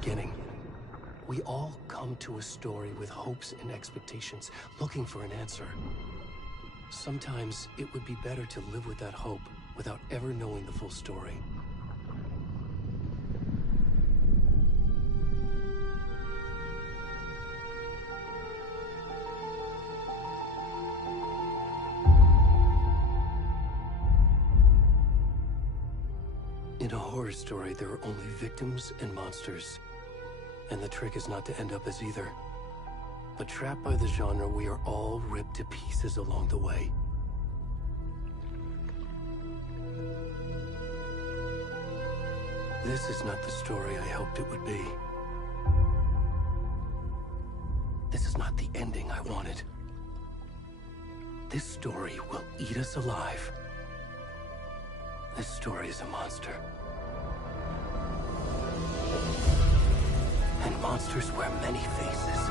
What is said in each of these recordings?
beginning. We all come to a story with hopes and expectations, looking for an answer. Sometimes it would be better to live with that hope without ever knowing the full story. In a horror story, there are only victims and monsters. And the trick is not to end up as either. But trapped by the genre, we are all ripped to pieces along the way. This is not the story I hoped it would be. This is not the ending I wanted. This story will eat us alive. This story is a monster. And monsters wear many faces.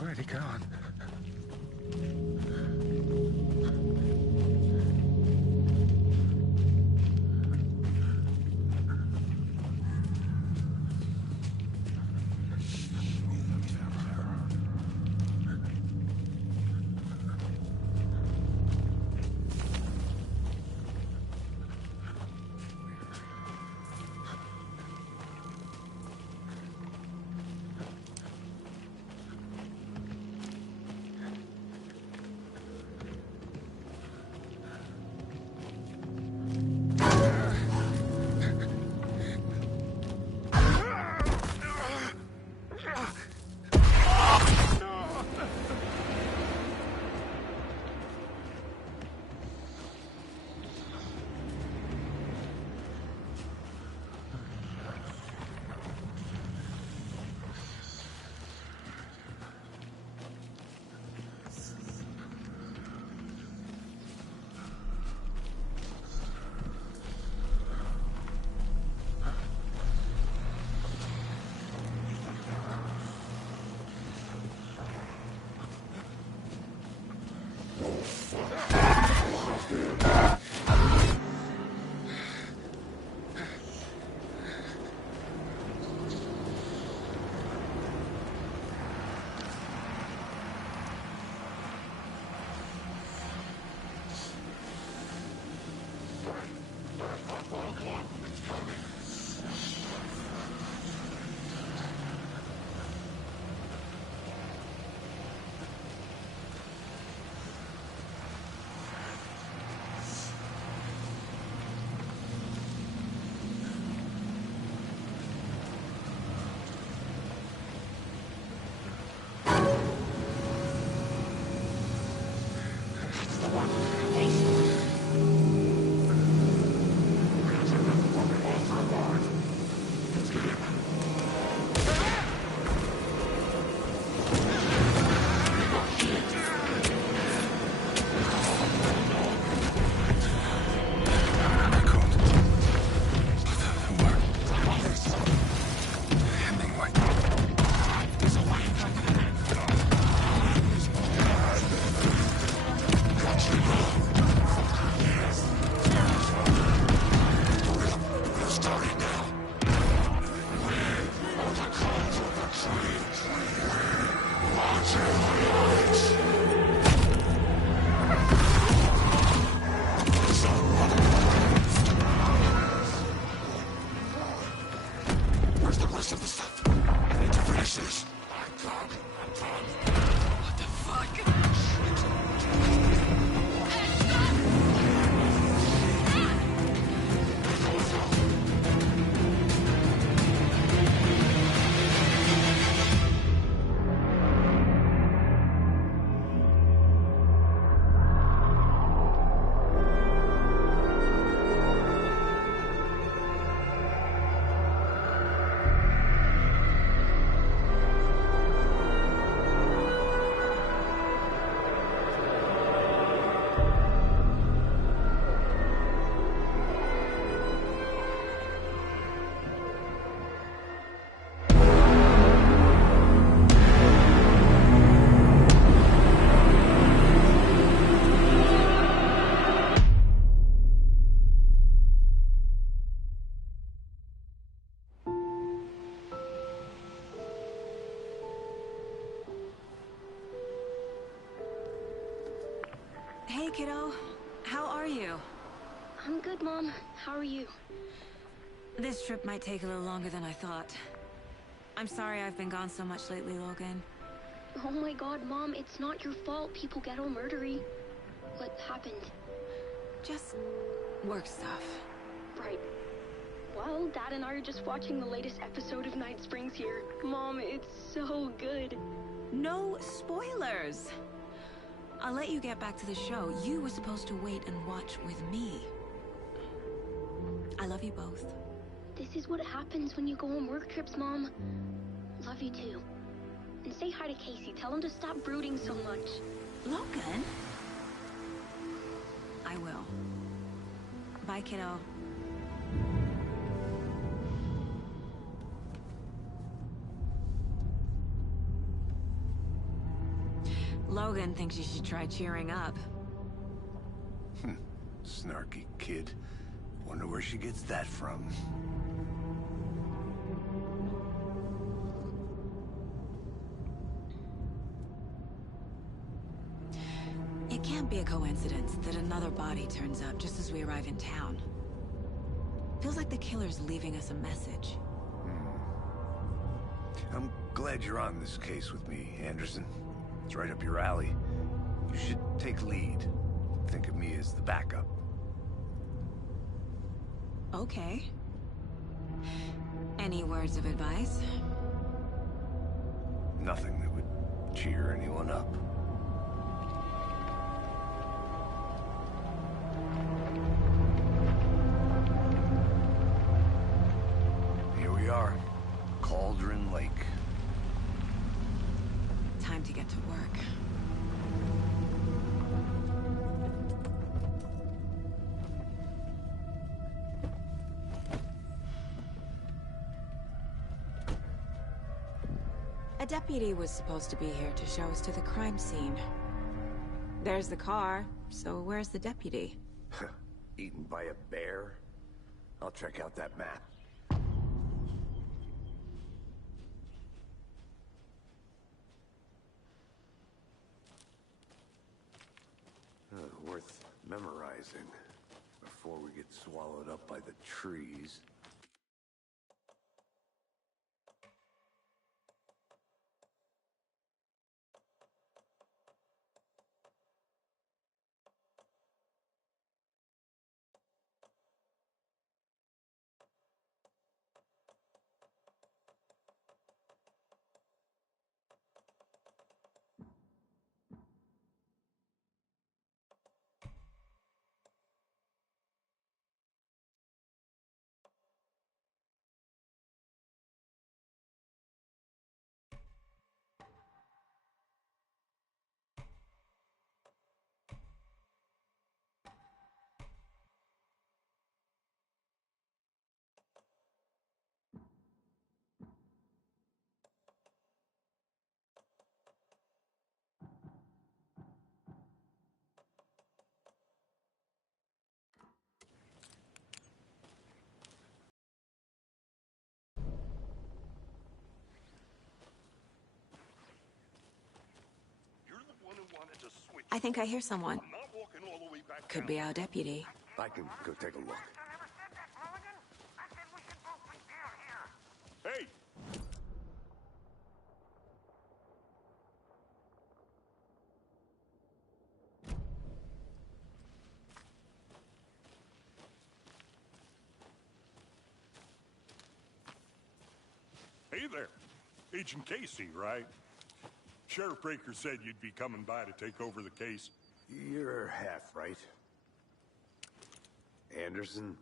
Already gone. kiddo. How are you? I'm good, Mom. How are you? This trip might take a little longer than I thought. I'm sorry I've been gone so much lately, Logan. Oh my god, Mom, it's not your fault people get all murdery. What happened? Just work stuff. Right. Well, Dad and I are just watching the latest episode of Night Springs here. Mom, it's so good. No spoilers! I'll let you get back to the show. You were supposed to wait and watch with me. I love you both. This is what happens when you go on work trips, Mom. Love you too. And say hi to Casey. Tell him to stop brooding so much. Logan? I will. Bye, kiddo. Logan thinks you should try cheering up. Snarky kid. Wonder where she gets that from. It can't be a coincidence that another body turns up just as we arrive in town. Feels like the killer's leaving us a message. I'm glad you're on this case with me, Anderson. It's right up your alley. You should take lead. Think of me as the backup. Okay. Any words of advice? Nothing that would cheer anyone up. Here we are. Cauldron Lake. Time to get to work. A deputy was supposed to be here to show us to the crime scene. There's the car, so where's the deputy? Eaten by a bear? I'll check out that map. Worth memorizing before we get swallowed up by the trees. I think I hear someone. Could be our deputy. I can go take a look. Hey! Hey there. Agent Casey, right? Sheriff Breaker said you'd be coming by to take over the case. You're half right. Anderson?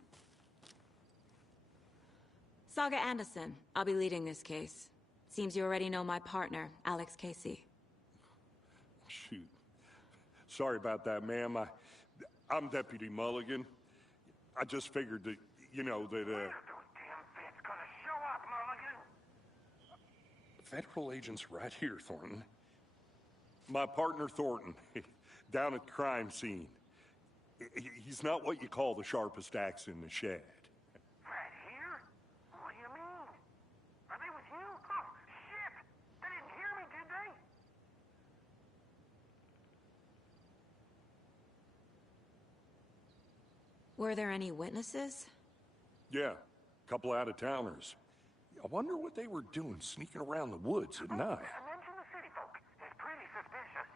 Saga Anderson. I'll be leading this case. Seems you already know my partner, Alex Casey. Shoot. Sorry about that, ma'am. I'm Deputy Mulligan. I just figured that, you know, that, Federal agents right here, Thornton. My partner, Thornton, down at the crime scene. He's not what you call the sharpest axe in the shed. Right here? What do you mean? Are they with you? Oh, shit! They didn't hear me, did they? Were there any witnesses? Yeah, a couple out-of-towners. I wonder what they were doing sneaking around the woods at night. Mention the city folk. It's pretty suspicious.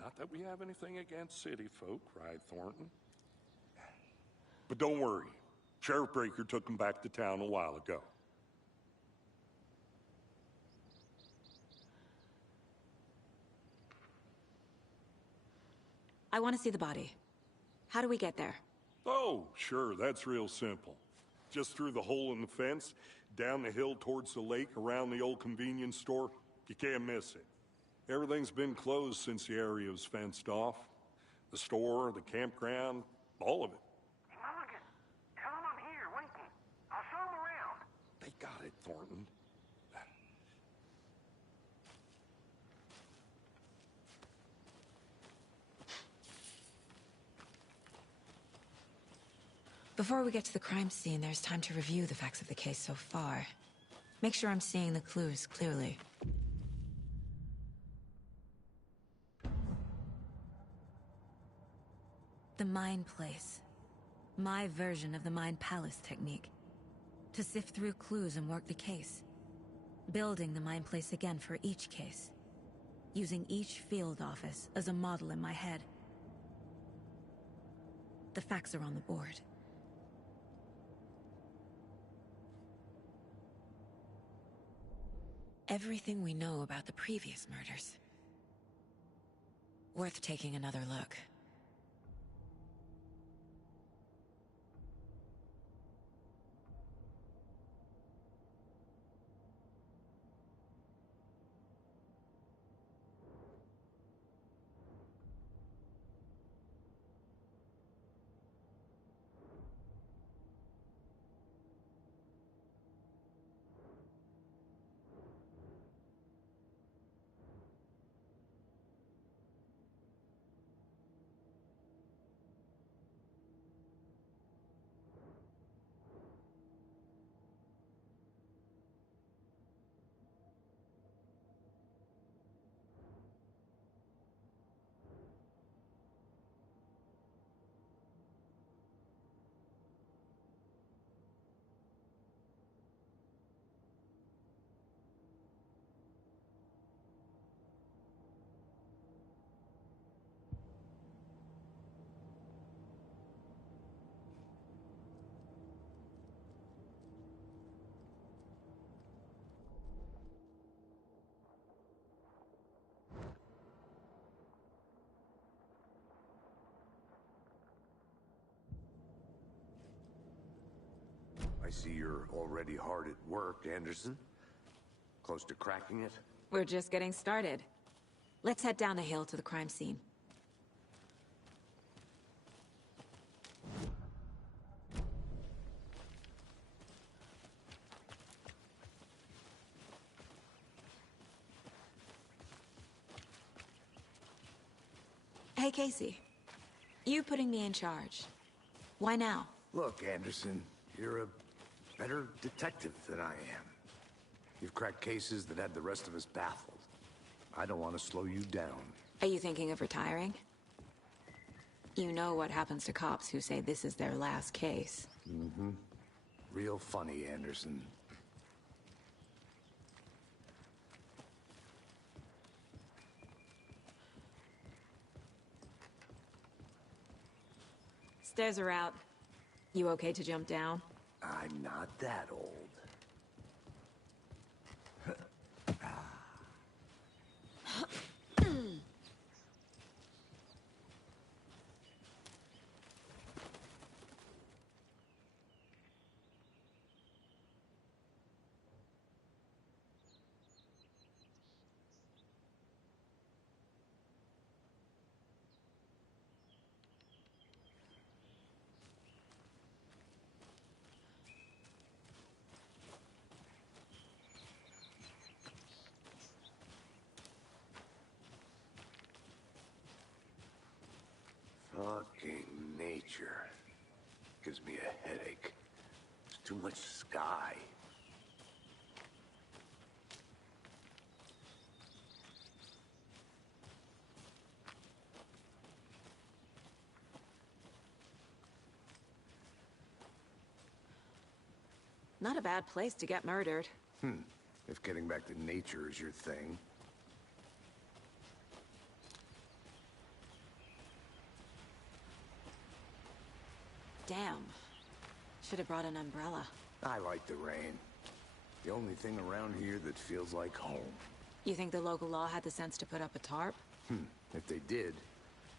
Not that we have anything against city folk, cried Thornton. But don't worry. Sheriff Breaker took them back to town a while ago. I want to see the body. How do we get there? Oh, sure, that's real simple. Just through the hole in the fence, down the hill towards the lake, around the old convenience store. You can't miss it. Everything's been closed since the area was fenced off. The store, the campground, all of it. Hey, Mulligan, tell him I'm here, waiting. I'll show him around. They got it, Thornton. Before we get to the crime scene, there's time to review the facts of the case so far. Make sure I'm seeing the clues clearly. The Mind Place. My version of the Mind Palace technique. To sift through clues and work the case. Building the Mind Place again for each case. Using each field office as a model in my head. The facts are on the board. Everything we know about the previous murders. Worth taking another look. I see you're already hard at work, Anderson. Close to cracking it? We're just getting started. Let's head down the hill to the crime scene. Hey, Casey. You putting me in charge. Why now? Look, Anderson, you're a better detective than I am. You've cracked cases that had the rest of us baffled. I don't want to slow you down. Are you thinking of retiring? You know what happens to cops who say this is their last case. Mm-hmm. Real funny, Anderson. Stairs are out. You okay to jump down? I'm not that old. Fucking nature. Gives me a headache. There's too much sky. Not a bad place to get murdered. If getting back to nature is your thing. Damn. Should have brought an umbrella. I like the rain. The only thing around here that feels like home. You think the local law had the sense to put up a tarp? If they did,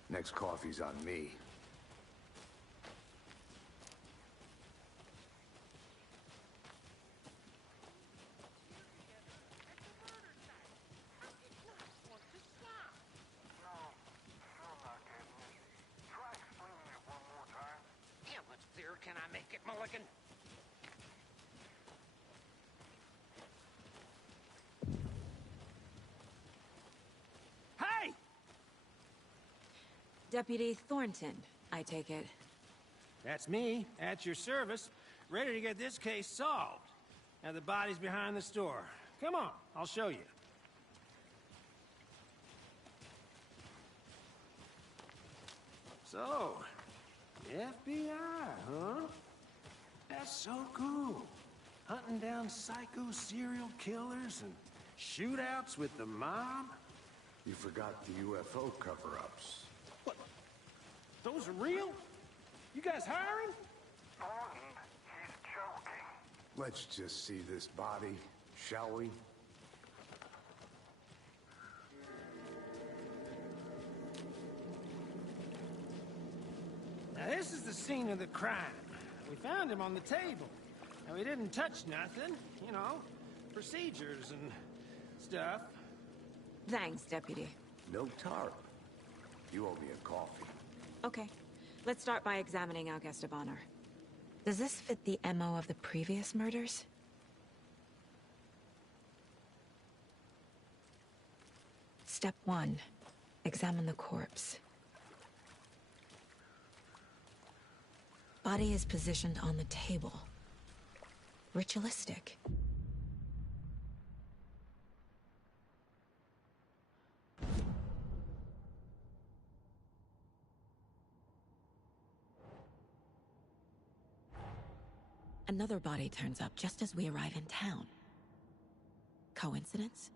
next coffee's on me. How much clearer can I make it, Mulligan? Hey! Deputy Thornton, I take it. That's me, at your service, ready to get this case solved. Now the body's behind the store. Come on, I'll show you. So, FBI, huh? That's so cool. Hunting down psycho serial killers and shootouts with the mob? You forgot the UFO cover-ups. What? Those are real? You guys hiring? Thornton, he's joking. Let's just see this body, shall we? Now this is the scene of the crime. We found him on the table. Now he didn't touch nothing, you know, procedures and stuff. Thanks, Deputy. No tarp. You owe me a coffee. Okay. Let's start by examining our guest of honor. Does this fit the MO of the previous murders? Step 1. Examine the corpse. Body is positioned on the table. Ritualistic. Another body turns up just as we arrive in town. Coincidence?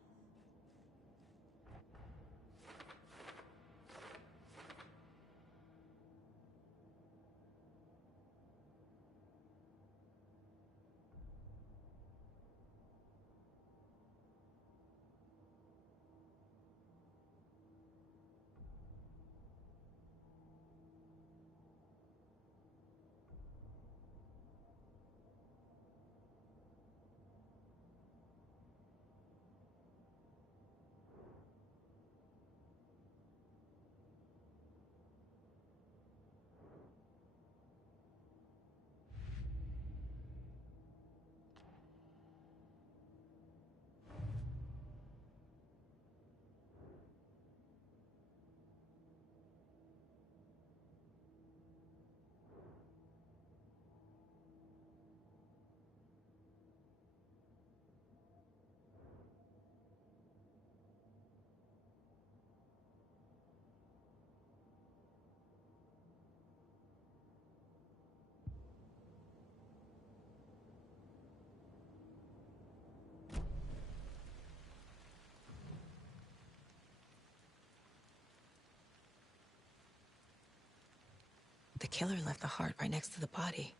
The killer left the heart right next to the body.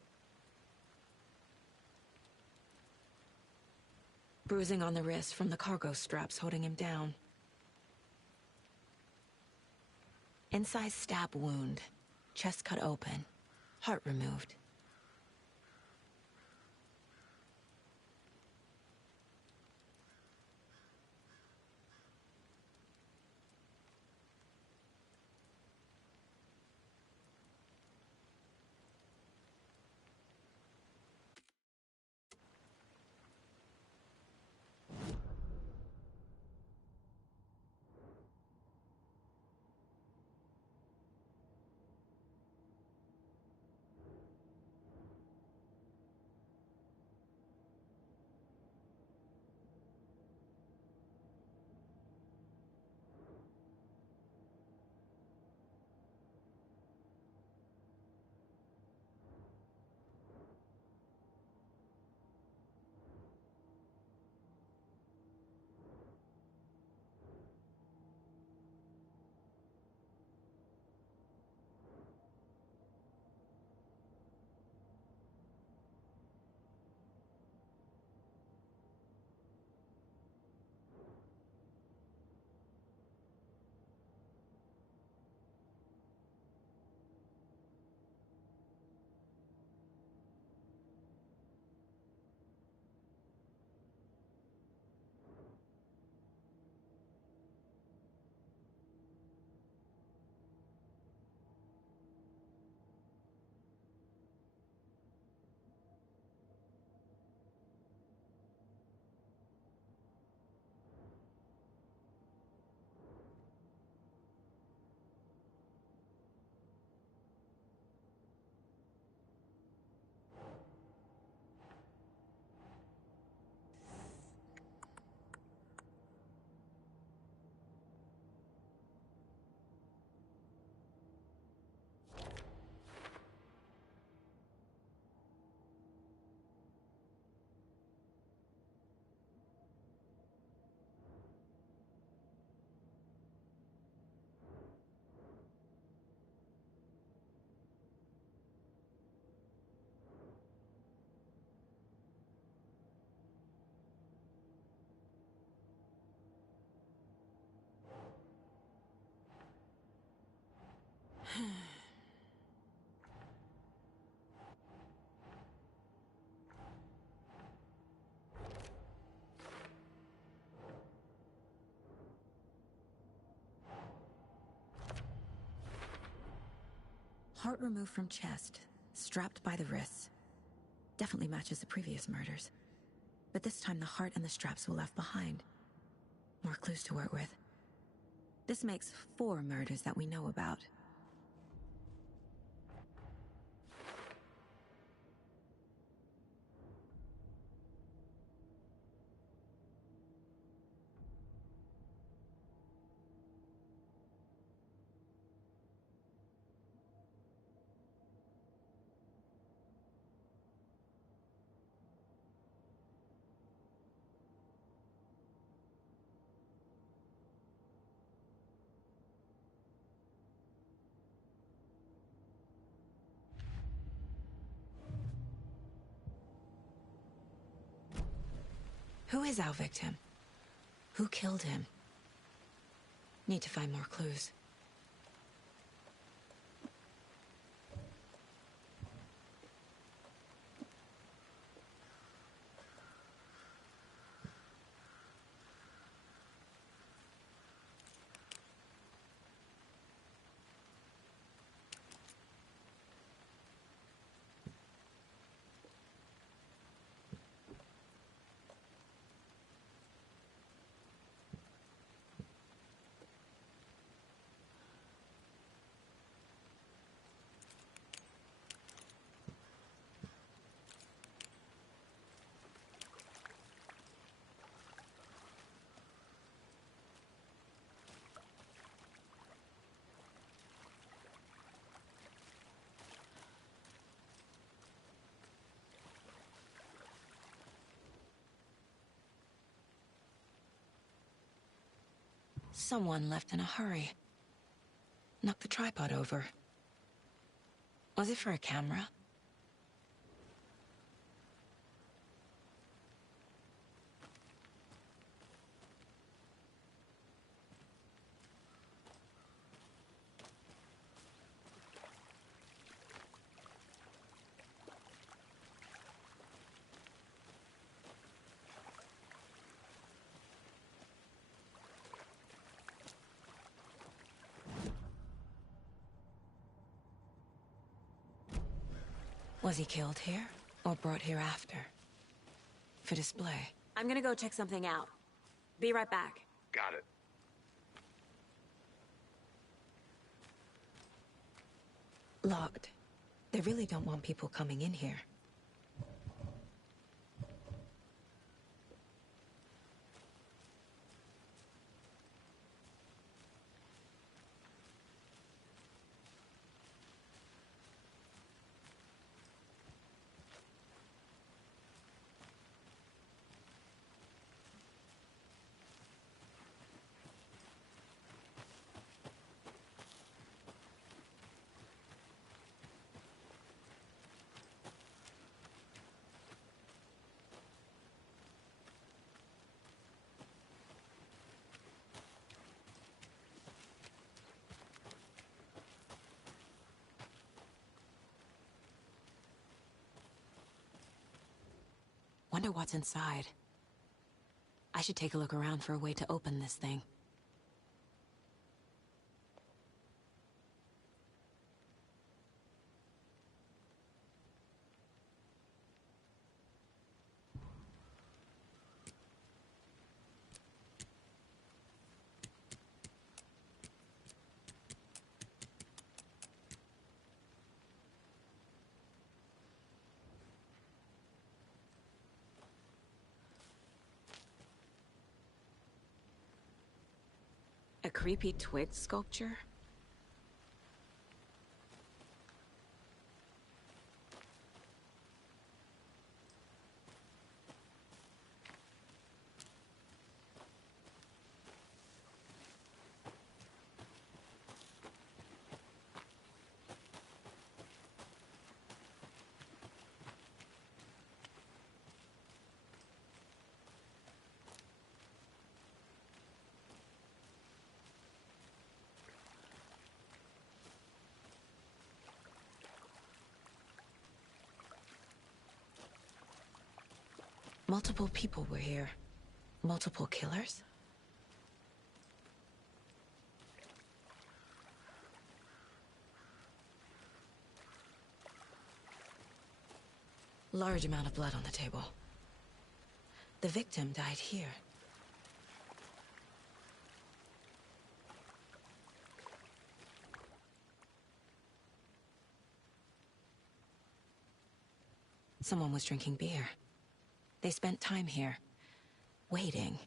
Bruising on the wrist from the cargo straps holding him down. Incised stab wound. Chest cut open. Heart removed. Heart removed from chest, strapped by the wrists. Definitely matches the previous murders. But this time the heart and the straps were left behind. More clues to work with. This makes 4 murders that we know about. Who is our victim? Who killed him? Need to find more clues. Someone left in a hurry. Knocked the tripod over. Was it for a camera? Was he killed here, or brought here after? For display? I'm gonna go check something out. Be right back. Got it. Locked. They really don't want people coming in here. Wonder what's inside. I should take a look around for a way to open this thing. A creepy twig sculpture? Multiple people were here. Multiple killers? Large amount of blood on the table. The victim died here. Someone was drinking beer. They spent time here, waiting.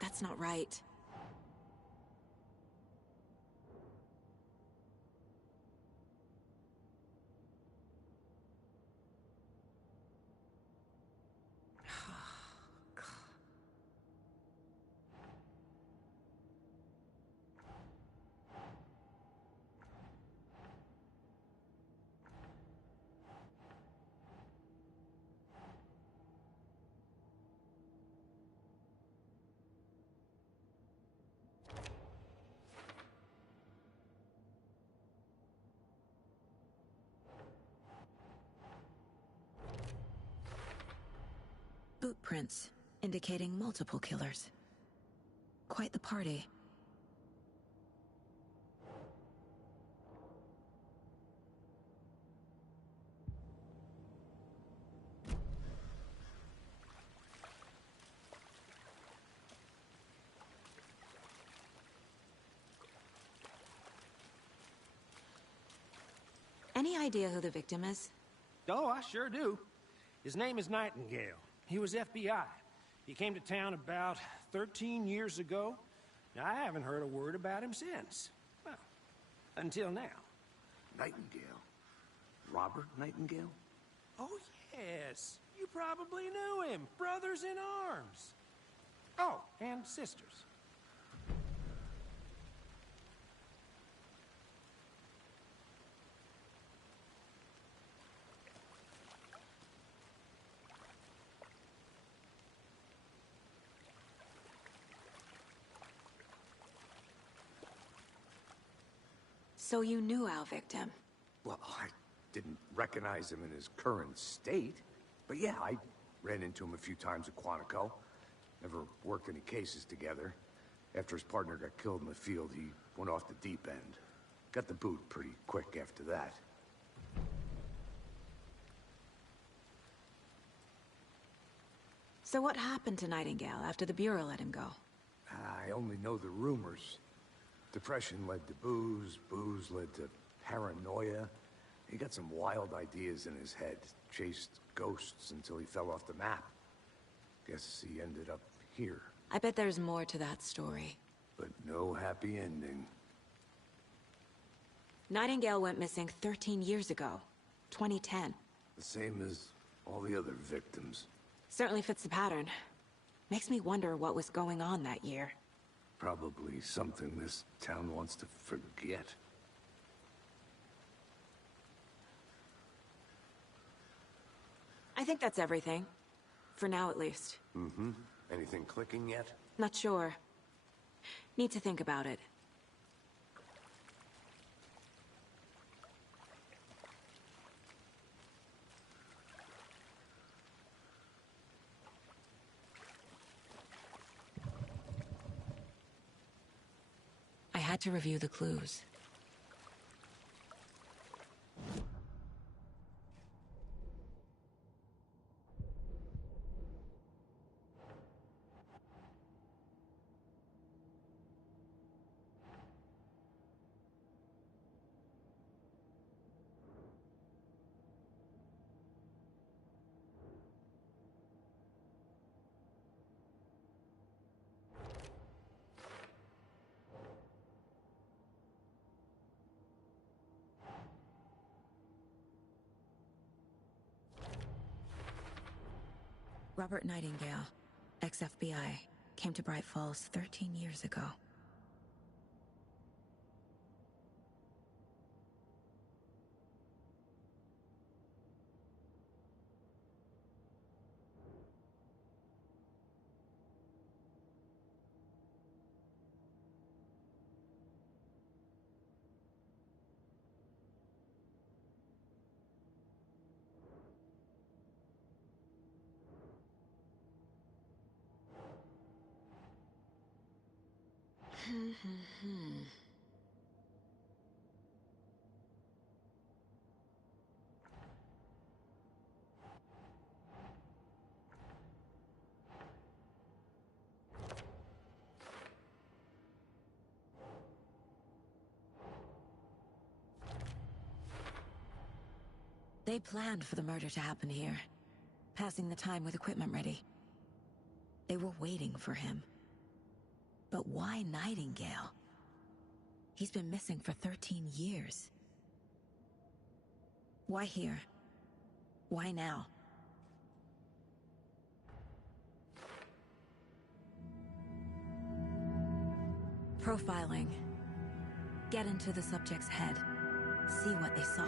That's not right. Boot prints, indicating multiple killers. Quite the party. Any idea who the victim is? Oh, I sure do. His name is Nightingale. He was FBI. He came to town about 13 years ago. Now, I haven't heard a word about him since. Well, until now. Nightingale? Robert Nightingale? Oh, yes. You probably knew him. Brothers in arms. Oh, and sisters. So you knew our victim? Well, I didn't recognize him in his current state. But yeah, I ran into him a few times at Quantico. Never worked any cases together. After his partner got killed in the field, he went off the deep end. Got the boot pretty quick after that. So what happened to Nightingale after the Bureau let him go? I only know the rumors. Depression led to booze, booze led to paranoia. He got some wild ideas in his head, chased ghosts until he fell off the map. Guess he ended up here. I bet there's more to that story. But no happy ending. Nightingale went missing 13 years ago, 2010. The same as all the other victims. Certainly fits the pattern. Makes me wonder what was going on that year. Probably something this town wants to forget. I think that's everything. For now, at least. Mm-hmm. Anything clicking yet? Not sure. Need to think about it. I had to review the clues. Robert Nightingale, ex-FBI, came to Bright Falls 13 years ago. They planned for the murder to happen here, passing the time with equipment ready. They were waiting for him. But why Nightingale? He's been missing for 13 years. Why here? Why now? Profiling. Get into the subject's head. See what they saw.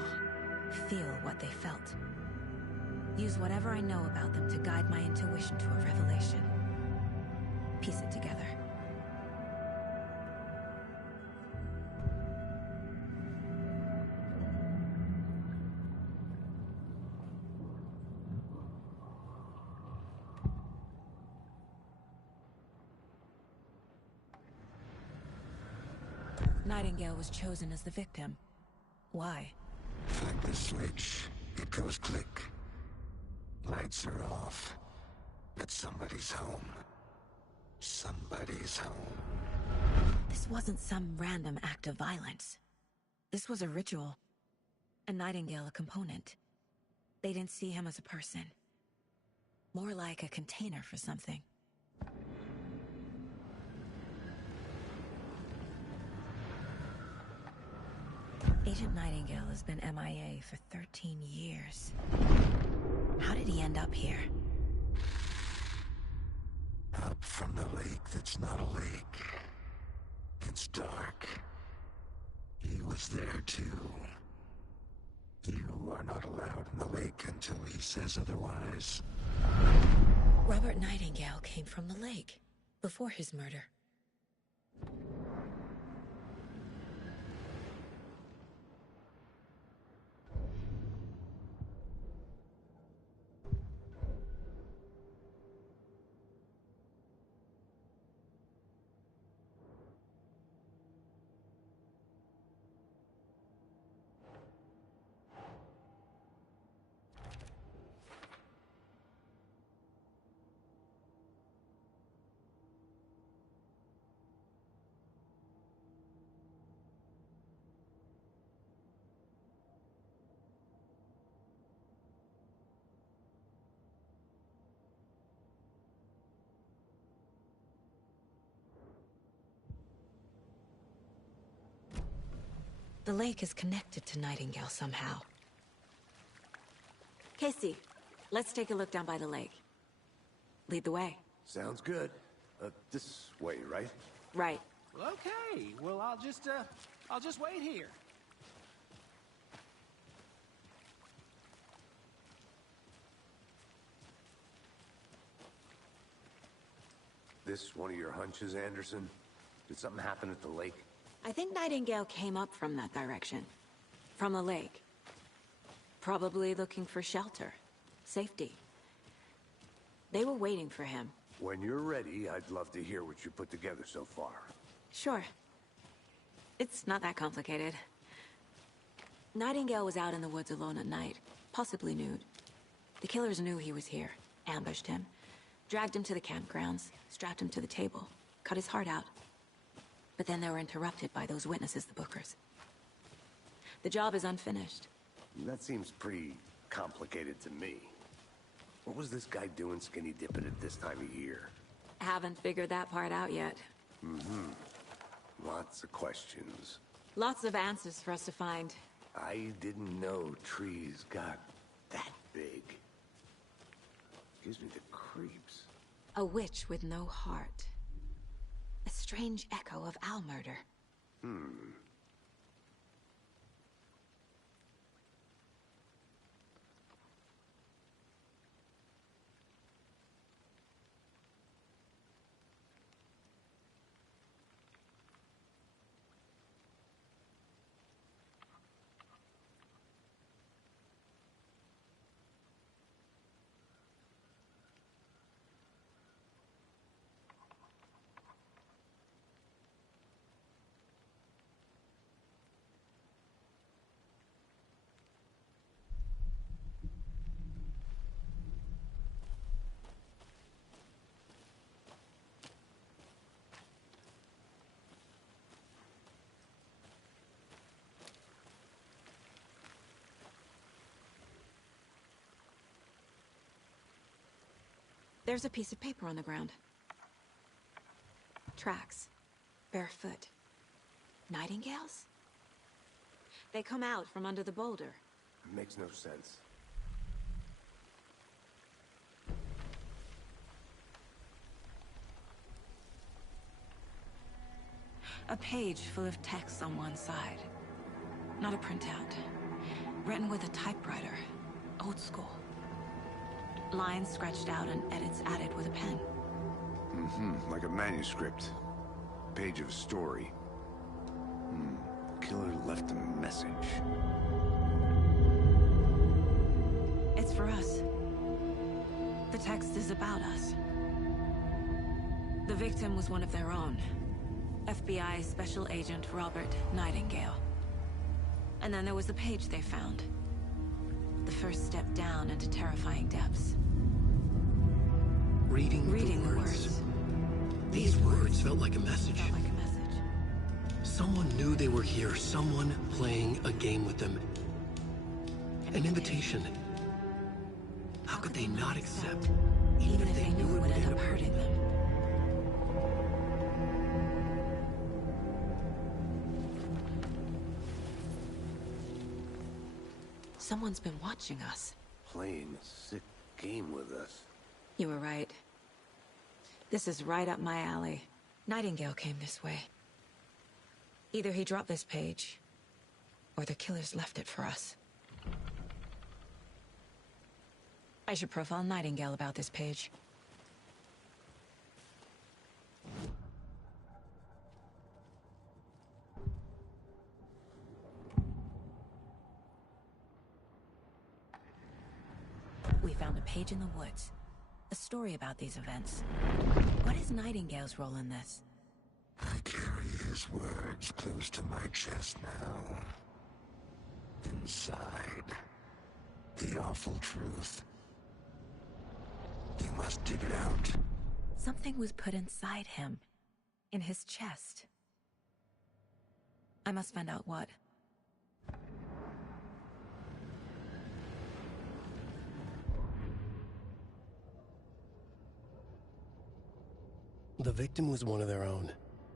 Feel what they felt. Use whatever I know about them to guide my intuition to a revelation. Piece it together. Nightingale was chosen as the victim. Why? Flick the switch, it goes click. Lights are off. But somebody's home. Somebody's home. This wasn't some random act of violence. This was a ritual. And Nightingale a component. They didn't see him as a person. More like a container for something. Agent Nightingale has been MIA for 13 years. How did he end up here? Up from the lake that's not a lake. It's dark. He was there too. You are not allowed in the lake until he says otherwise. Robert Nightingale came from the lake, before his murder. The lake is connected to Nightingale somehow. Casey, let's take a look down by the lake. Lead the way. Sounds good. This way, right? Right. Well, okay. Well, I'll just wait here. This one of your hunches, Anderson? Did something happen at the lake? I think Nightingale came up from that direction. From the lake. Probably looking for shelter. Safety. They were waiting for him. When you're ready, I'd love to hear what you put together so far. Sure. It's not that complicated. Nightingale was out in the woods alone at night, possibly nude. The killers knew he was here, ambushed him, dragged him to the campgrounds, strapped him to the table, cut his heart out. But then they were interrupted by those witnesses, the Bookers. The job is unfinished. That seems pretty complicated to me. What was this guy doing skinny dipping at this time of year? Haven't figured that part out yet. Lots of questions. Lots of answers for us to find. I didn't know trees got that big. Gives me the creeps. A witch with no heart. A strange echo of Al murder. There's a piece of paper on the ground. Tracks. Barefoot. Nightingales? They come out from under the boulder. It makes no sense. A page full of text on one side. Not a printout. Written with a typewriter. Old school. Lines scratched out and edits added with a pen. Like a manuscript. Page of a story. Killer left a message. It's for us. The text is about us. The victim was one of their own. FBI Special Agent Robert Nightingale. And then there was the page they found. The first step down into terrifying depths. Reading the words. These words felt like a message. Someone knew they were here. Someone playing a game with them. An invitation. How could they not accept, even if they knew it would end up hurting them? Someone's been watching us. Playing a sick game with us. You were right. This is right up my alley. Nightingale came this way. Either he dropped this page, or the killers left it for us. I should profile Nightingale about this page. We found a page in the woods. A story about these events. What is Nightingale's role in this? I carry his words close to my chest now. Inside, the awful truth. You must dig it out. Something was put inside him. In his chest. I must find out what. The victim was one of their own.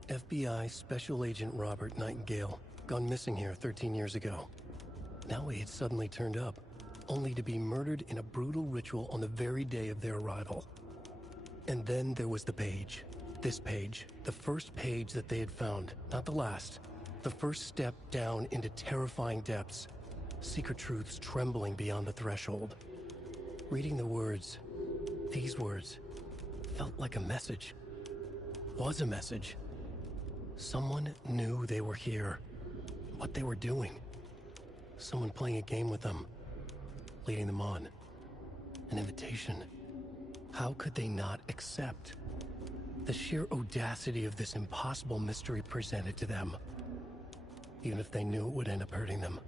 FBI Special Agent Robert Nightingale, gone missing here 13 years ago. Now he had suddenly turned up, only to be murdered in a brutal ritual on the very day of their arrival. And then there was the page. This page, the first page that they had found, not the last. The first step down into terrifying depths. Secret truths trembling beyond the threshold. Reading the words, these words, felt like a message. Was a message. Someone knew they were here. What they were doing. Someone playing a game with them. Leading them on. An invitation. How could they not accept? The sheer audacity of this impossible mystery presented to them. Even if they knew it would end up hurting them.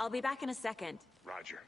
I'll be back in a second. Roger.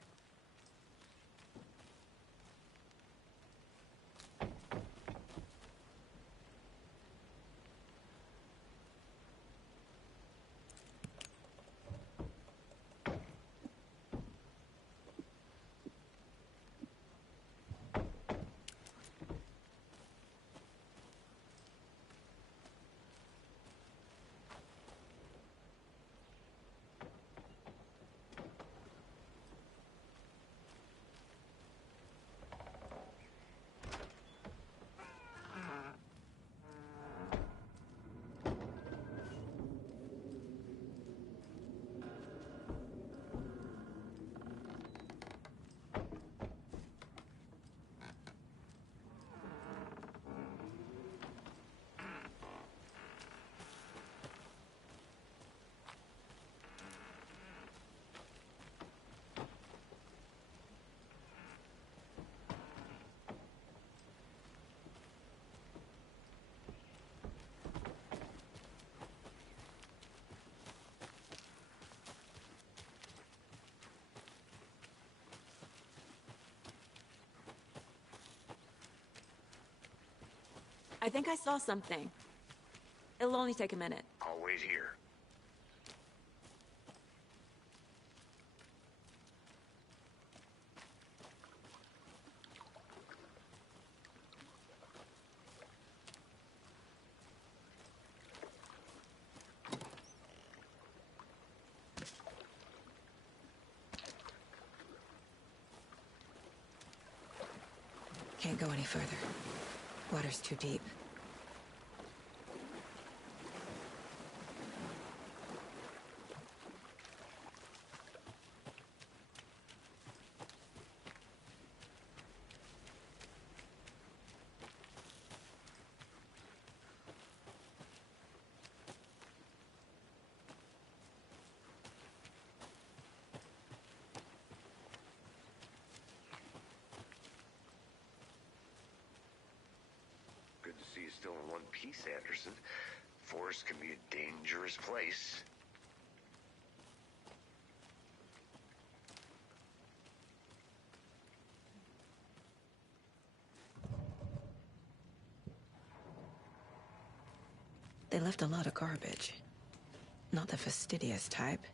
I think I saw something. It'll only take a minute. I'll wait here. Can't go any further. Water's too deep. Good to see you still in one piece, Anderson. Forest can be a dangerous place. They left a lot of garbage. Not the fastidious type.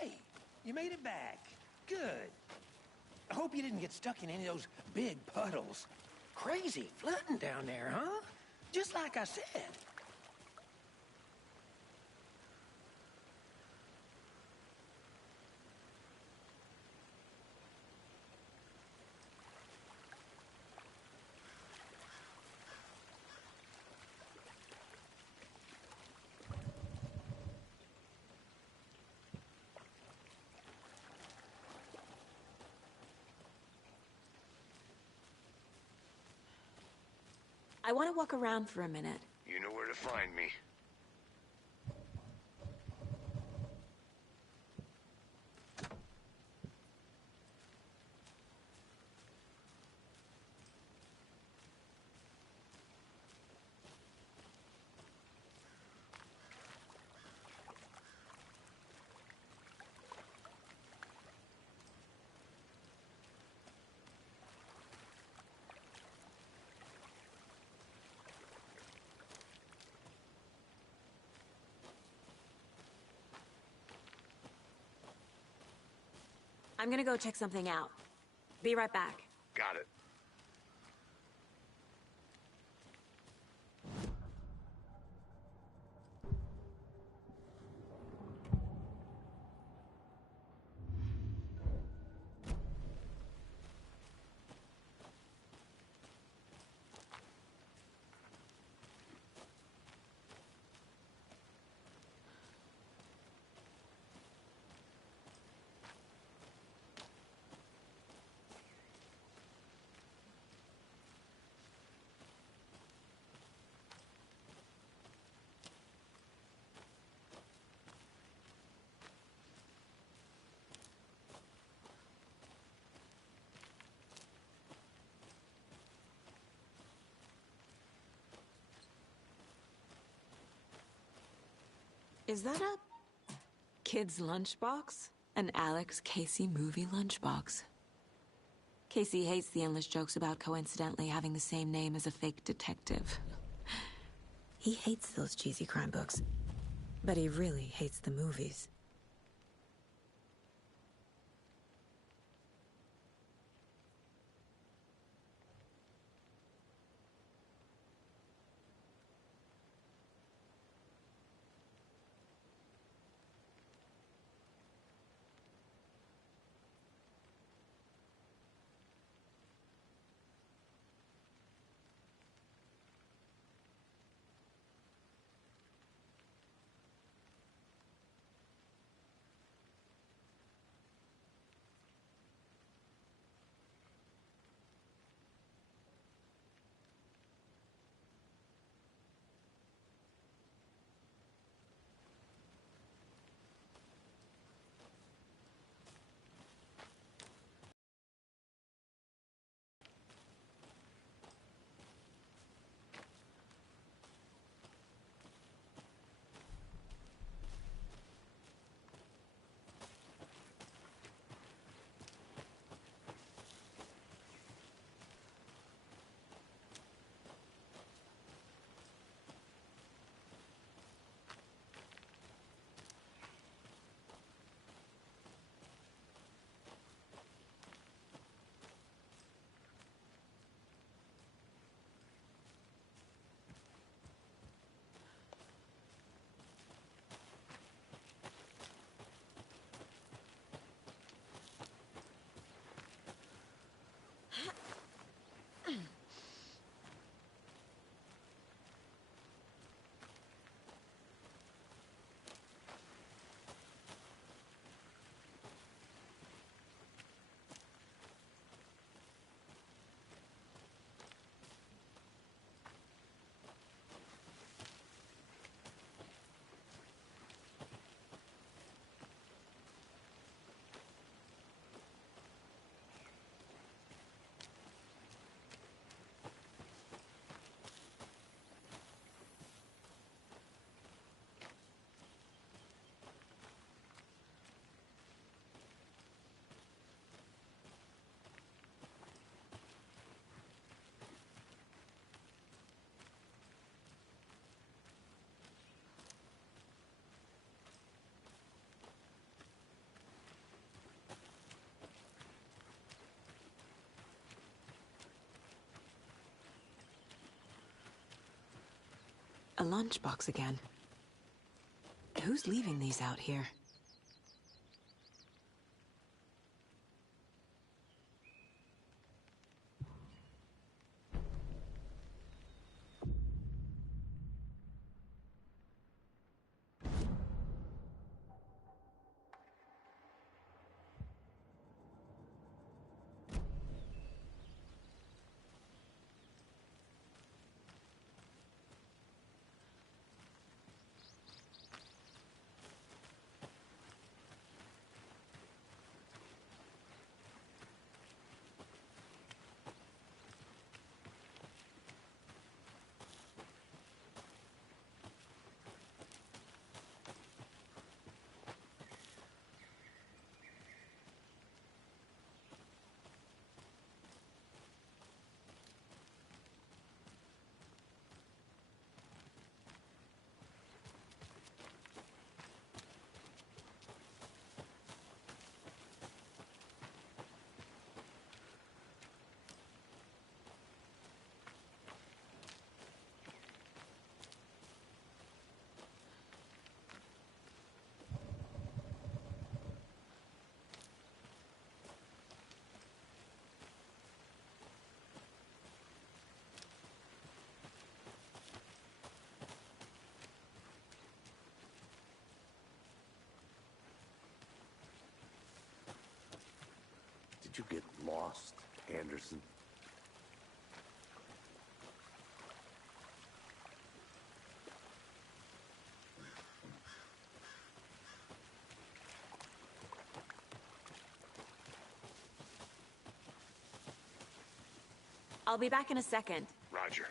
Hey, you made it back. Good. I hope you didn't get stuck in any of those big puddles. Crazy flooding down there, huh? Just like I said. I want to walk around for a minute. You know where to find me. I'm gonna go check something out. Be right back. Got it. Is that a kid's lunchbox? An Alex Casey movie lunchbox. Casey hates the endless jokes about coincidentally having the same name as a fake detective. He hates those cheesy crime books, but he really hates the movies. A lunchbox again. Who's leaving these out here? Did you get lost, Anderson? I'll be back in a second. Roger.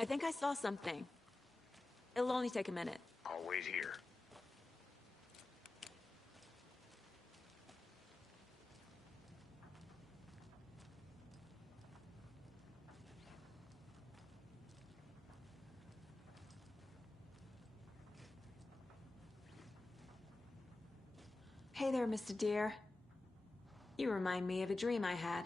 I think I saw something. It'll only take a minute. I'll wait here. Hey there, Mr. Deer. You remind me of a dream I had.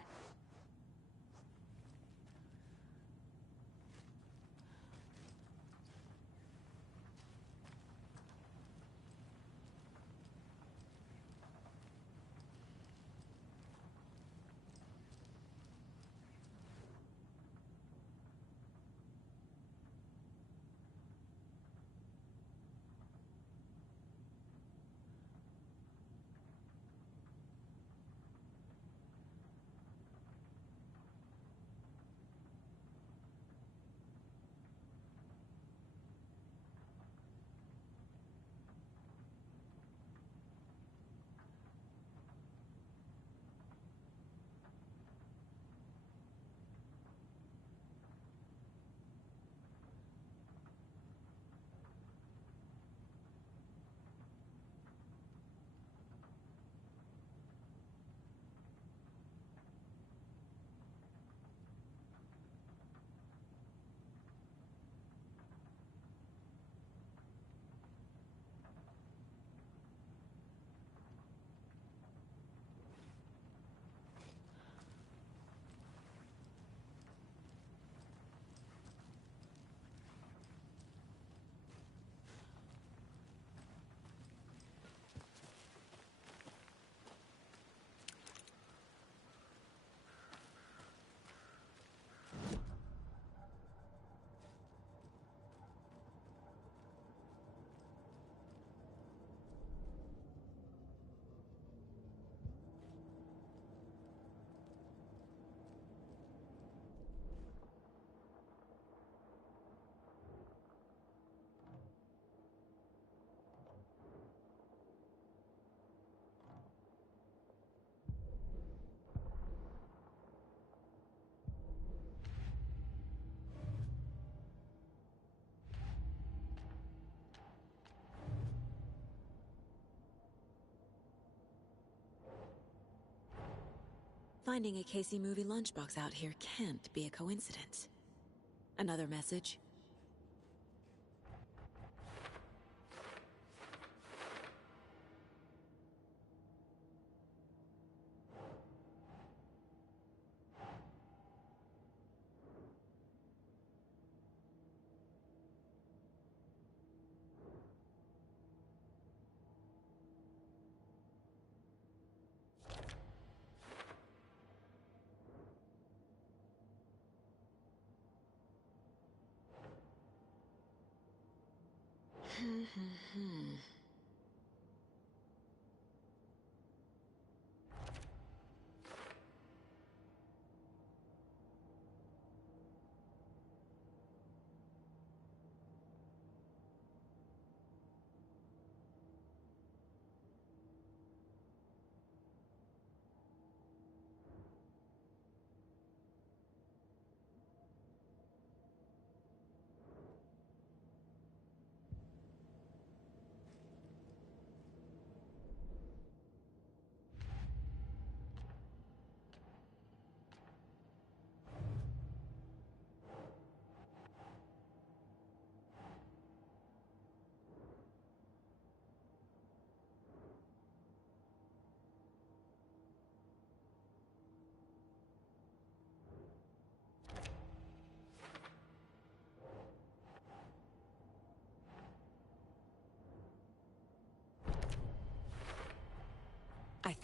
Finding a Casey movie lunchbox out here can't be a coincidence. Another message?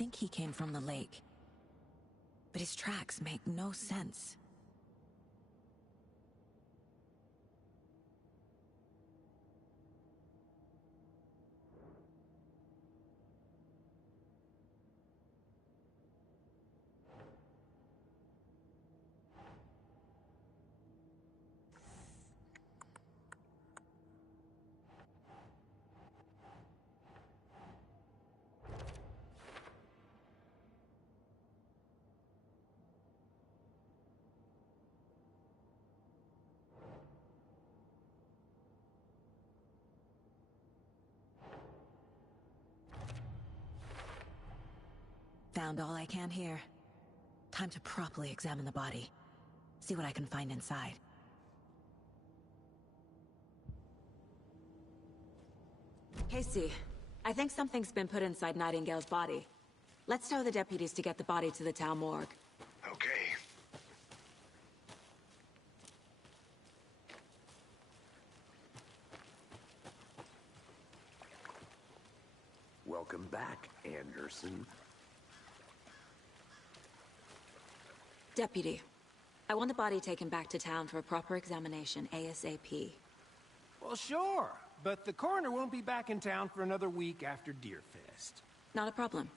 think he came from the lake. But his tracks make no sense. Found all I can here. Time to properly examine the body. See what I can find inside. Casey, I think something's been put inside Nightingale's body. Let's tell the deputies to get the body to the town morgue. Okay. Welcome back, Anderson. Deputy, I want the body taken back to town for a proper examination ASAP. Well, sure, but the coroner won't be back in town for another week after Deerfest. Not a problem.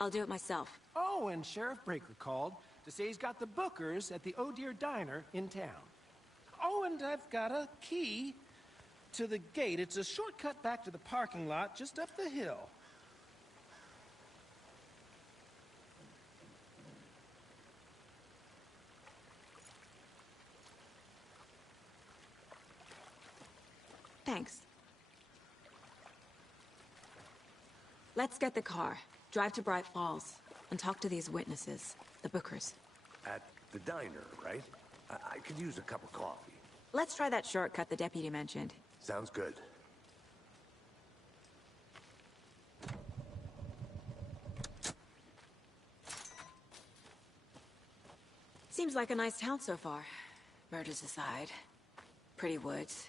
I'll do it myself. Oh, and Sheriff Breaker called to say he's got the Bookers at the Oh Deer Diner in town. Oh, and I've got a key to the gate. It's a shortcut back to the parking lot just up the hill. Thanks. Let's get the car, drive to Bright Falls, and talk to these witnesses, the Bookers. At the diner, right? I could use a cup of coffee. Let's try that shortcut the deputy mentioned. Sounds good. Seems like a nice town so far. Murders aside. Pretty woods.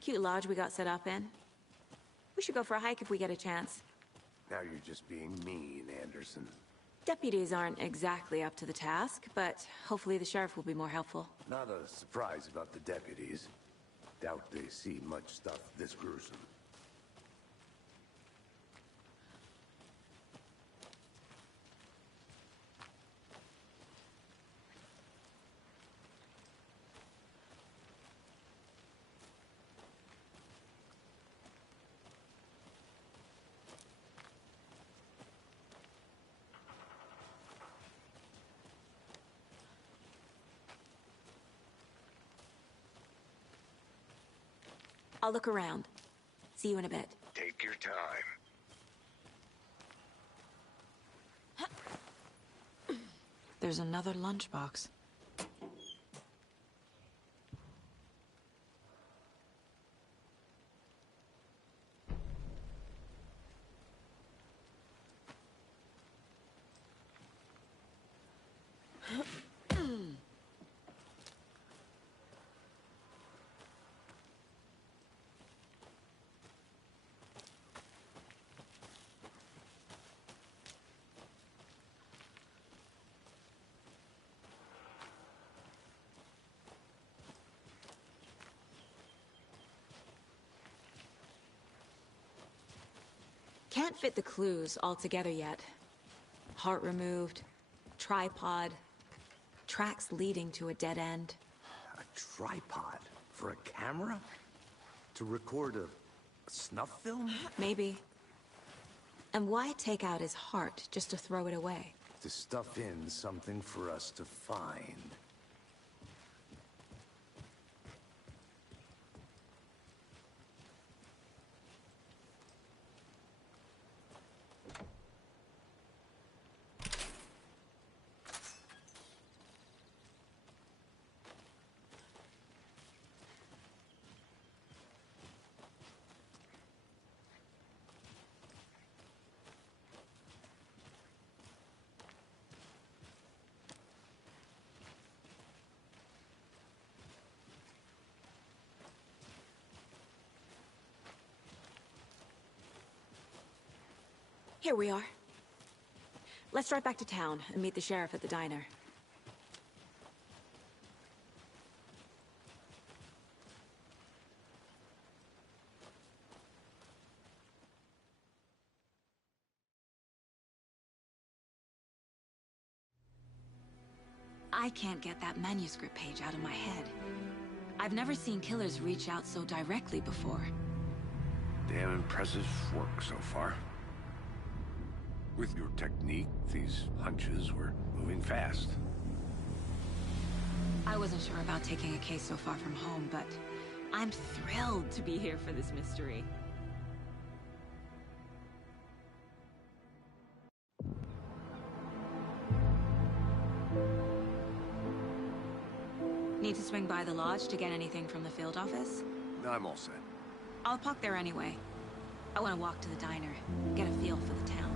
Cute lodge we got set up in. We should go for a hike if we get a chance. Now you're just being mean, Anderson. Deputies aren't exactly up to the task, but hopefully the sheriff will be more helpful. Not a surprise about the deputies. Doubt they see much stuff this gruesome. I'll look around. See you in a bit. Take your time. There's another lunchbox. Can't fit the clues all together yet. Heart removed, tripod, tracks leading to a dead end. A tripod? For a camera? To record a snuff film? Maybe. And why take out his heart just to throw it away? To stuff in something for us to find. Here we are. Let's drive back to town and meet the sheriff at the diner. I can't get that manuscript page out of my head. I've never seen killers reach out so directly before. Damn impressive work so far. With your technique, these hunches were moving fast. I wasn't sure about taking a case so far from home, but I'm thrilled to be here for this mystery. Need to swing by the lodge to get anything from the field office? I'm all set. I'll park there anyway. I want to walk to the diner, get a feel for the town.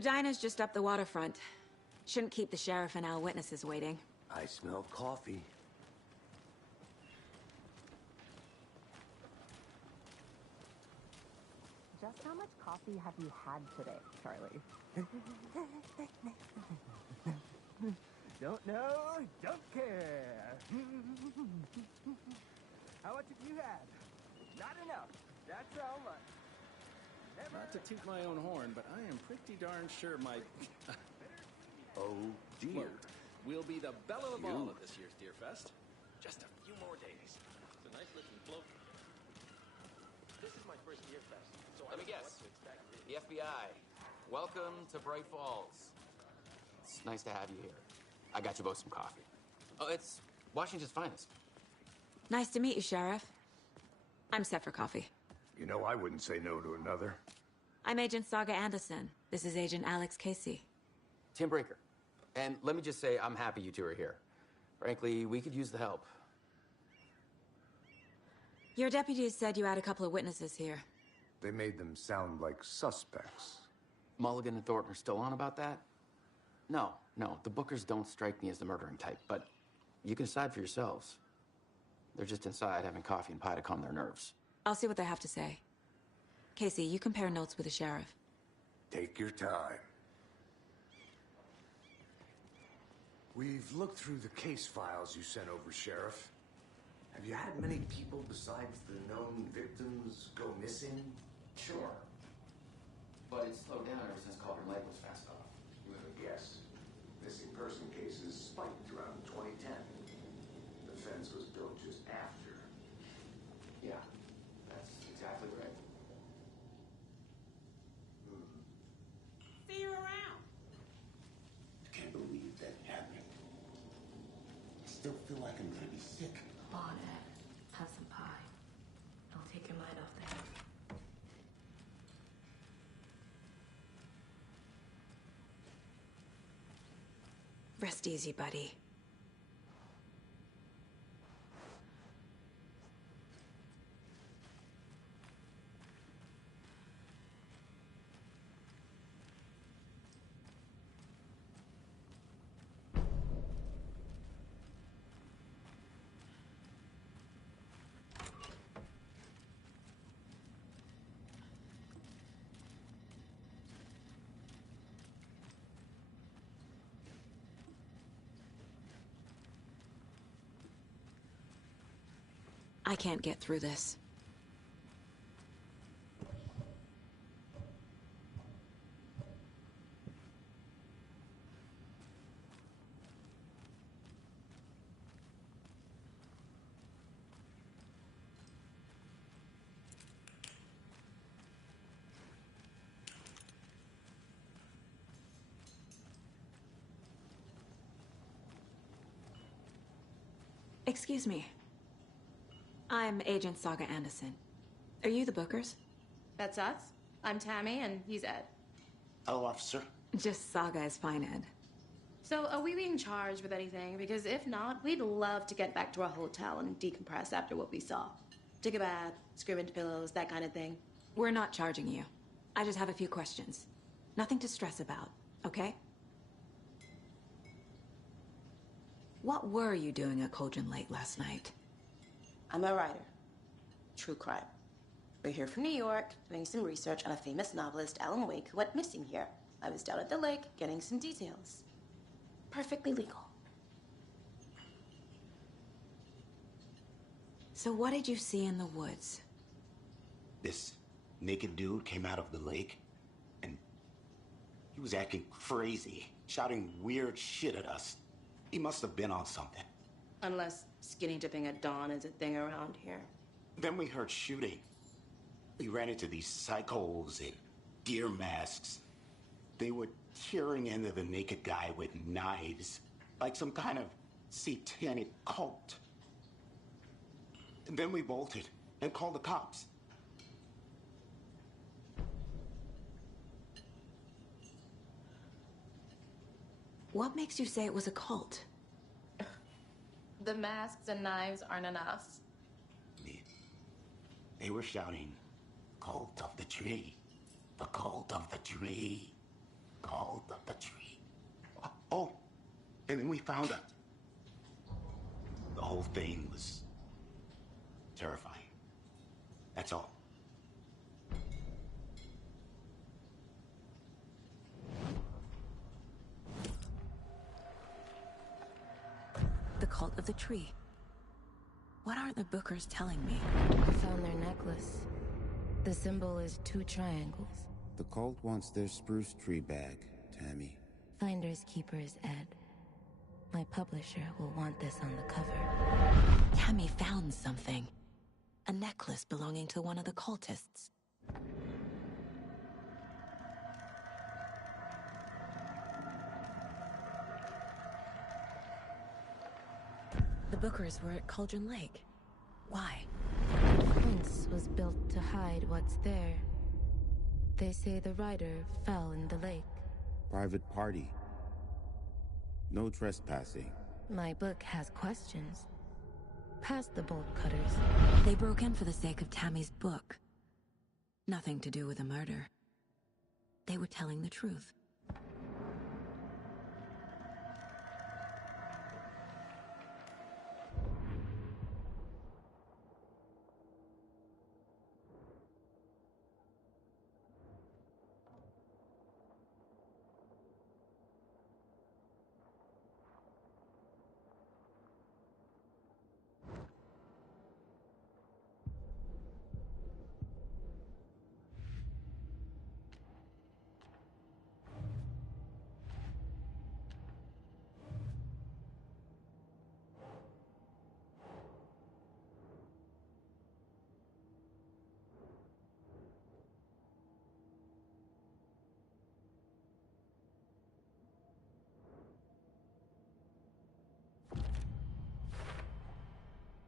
The diner's just up the waterfront. Shouldn't keep the sheriff and our witnesses waiting. I smell coffee. Just how much coffee have you had today, Charlie? Don't know, don't care. How much have you had? Not enough. That's how much. Not to toot my own horn, but I am pretty darn sure my Oh, dear. float will be the belle of the ball at this year's Deer Fest. Just a few more days. It's a nice looking float. This is my first Deer Fest, so Let me guess. The FBI. Welcome to Bright Falls. It's nice to have you here. I got you both some coffee. Oh, it's Washington's finest. Nice to meet you, Sheriff. I'm set for coffee. You know, I wouldn't say no to another. I'm Agent Saga Anderson. This is Agent Alex Casey. Tim Brinker. And let me just say, I'm happy you two are here. Frankly, we could use the help. Your deputies said you had a couple of witnesses here. They made them sound like suspects. Mulligan and Thornton are still on about that? No, the Bookers don't strike me as the murdering type, but you can decide for yourselves. They're just inside having coffee and pie to calm their nerves. I'll see what they have to say. Casey, you compare notes with the sheriff. Take your time. We've looked through the case files you sent over, Sheriff. Have you had many people besides the known victims go missing? Sure. But it's slowed down ever since Calder Lake was fast off. You have a guess. Missing person cases spiked around 2010. The fence was built just after. Yeah, that's exactly right. See you around. I can't believe that happened. I still feel like I'm gonna be sick. Come on, Ed. Have some pie. I'll take your mind off things. Rest easy, buddy. I can't get through this. Excuse me. I'm Agent Saga Anderson. Are you the Bookers? That's us. I'm Tammy, and he's Ed. Hello, officer. Just Saga is fine, Ed. So, are we being charged with anything? Because if not, we'd love to get back to our hotel and decompress after what we saw. Take a bath, scream into pillows, that kind of thing. We're not charging you. I just have a few questions. Nothing to stress about, okay? What were you doing at Cauldron Lake last night? I'm a writer. True crime. We're here from New York, doing some research on a famous novelist, Alan Wake, who went missing here. I was down at the lake, getting some details. Perfectly legal. So what did you see in the woods? This naked dude came out of the lake, and he was acting crazy, shouting weird shit at us. He must have been on something. Unless skinny dipping at dawn is a thing around here. Then we heard shooting. We ran into these psychos in deer masks. They were tearing into the naked guy with knives, like some kind of satanic cult. And then we bolted and called the cops. What makes you say it was a cult? The masks and knives aren't enough. They were shouting, "Cult of the tree, the cult of the tree, cult of the tree." Oh, and then we found out. The whole thing was terrifying. That's all. The cult of the tree. What are the Bookers telling me? I found their necklace. The symbol is 2 triangles. The cult wants their spruce tree bag, Tammy. Finders keepers, Ed. My publisher will want this on the cover. Tammy found something. A necklace belonging to one of the cultists. The Bookers were at Cauldron Lake. Why? Once was built to hide what's there. They say the rider fell in the lake. Private party. No trespassing. My book has questions. Past the bolt cutters. They broke in for the sake of Tammy's book. Nothing to do with a murder. They were telling the truth.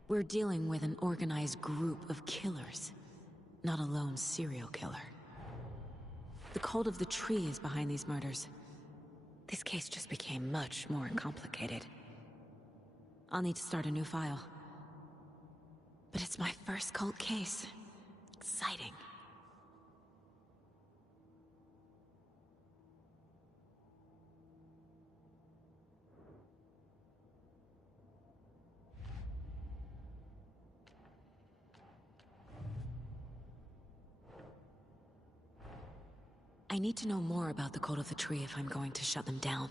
We're dealing with an organized group of killers, not a lone serial killer. The cult of the tree is behind these murders. This case just became much more complicated. I'll need to start a new file. But it's my first cult case. Exciting. I need to know more about the cult of the tree if I'm going to shut them down.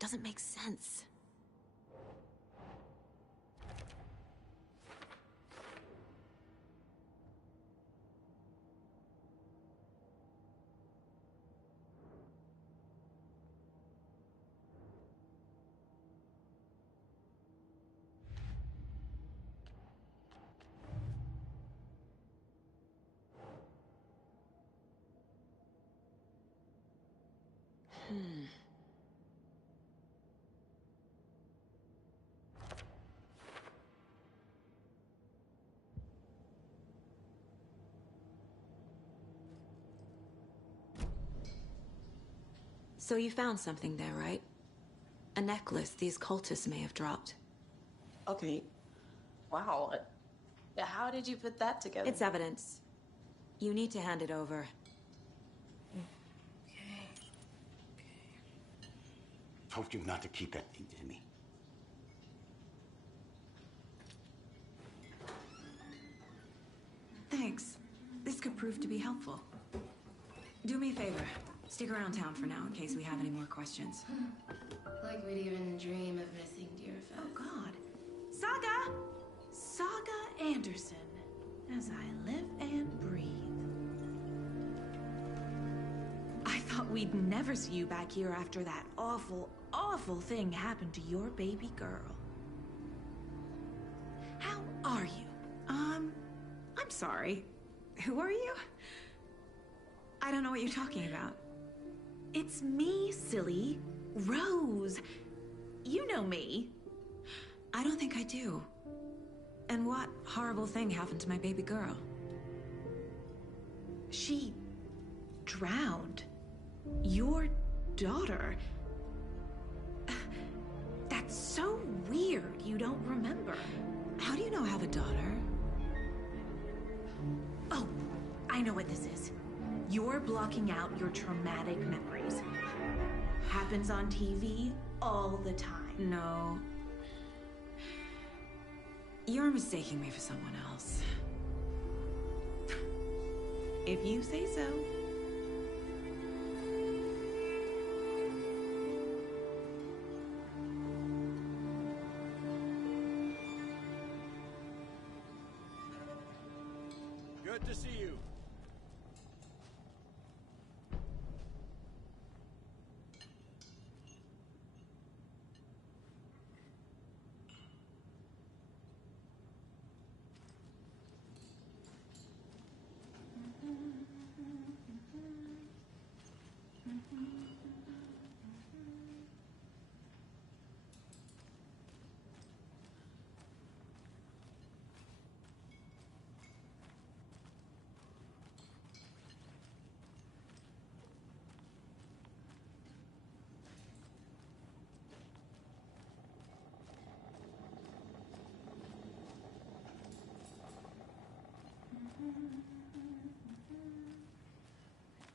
Doesn't make sense. So you found something there, right? A necklace these cultists may have dropped. Okay. Wow. How did you put that together? It's evidence. You need to hand it over. Told you not to keep that thing to me. Thanks. This could prove to be helpful. Do me a favor. Stick around town for now in case we have any more questions. Like we'd even dream of missing Deerfest. Oh, God. Saga! Saga Anderson. As I live and breathe. I thought we'd never see you back here after that awful, awful thing happened to your baby girl. How are you? I'm sorry. Who are you? I don't know what you're talking about. It's me, silly. Rose. You know me. I don't think I do. And what horrible thing happened to my baby girl? She drowned. Your daughter. That's so weird you don't remember. How do you know I have a daughter? Oh, I know what this is. You're blocking out your traumatic memories. Happens on TV all the time. No. You're mistaking me for someone else. If you say so. Good to see you.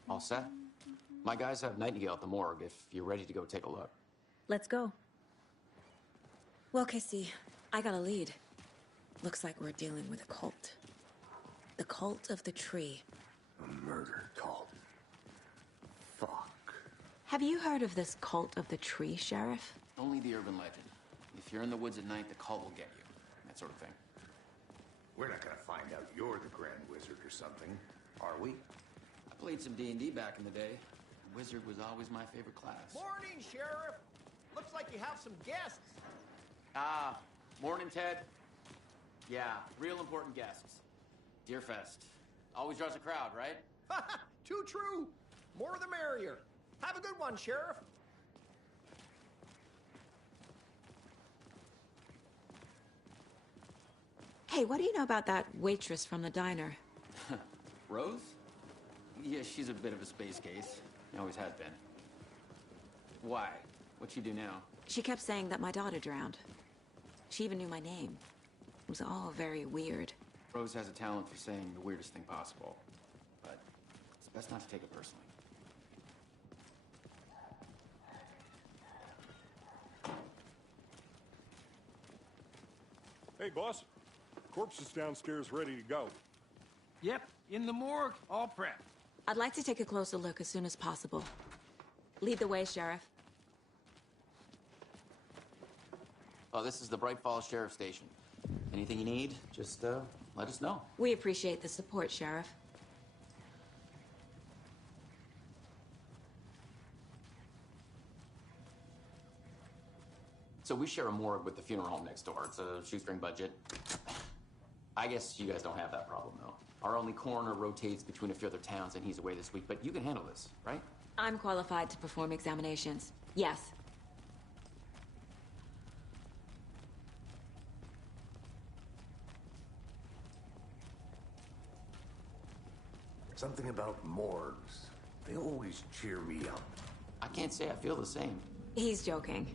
All set? My guys have Nightingale at the morgue if you're ready to go take a look. Let's go. Well, Casey, I got a lead. Looks like we're dealing with a cult. The Cult of the Tree. A murder cult. Fuck. Have you heard of this Cult of the Tree, Sheriff? Only the urban legend. If you're in the woods at night, the cult will get you. That sort of thing. We're not gonna find out you're the Grand Wizard or something, are we? I played some D&D back in the day. Wizard was always my favorite class. Morning, Sheriff. Looks like you have some guests. Morning, Ted. Yeah, real important guests. Deerfest. Always draws a crowd, right? Too true. More the merrier. Have a good one, Sheriff. Hey, what do you know about that waitress from the diner? Rose? Yeah, she's a bit of a space case. Always has been. Why? What'd she do now? She kept saying that my daughter drowned. She even knew my name. It was all very weird. Rose has a talent for saying the weirdest thing possible. But it's best not to take it personally. Hey, boss. Corpse is downstairs ready to go. Yep, in the morgue, all prepped. I'd like to take a closer look as soon as possible. Lead the way, Sheriff. Oh, this is the Bright Falls Sheriff Station. Anything you need, just let us know. We appreciate the support, Sheriff. So we share a morgue with the funeral home next door. It's a shoestring budget. I guess you guys don't have that problem, though. Our only coroner rotates between a few other towns, and he's away this week, but you can handle this, right? I'm qualified to perform examinations. Yes. Something about morgues. They always cheer me up. I can't say I feel the same. He's joking.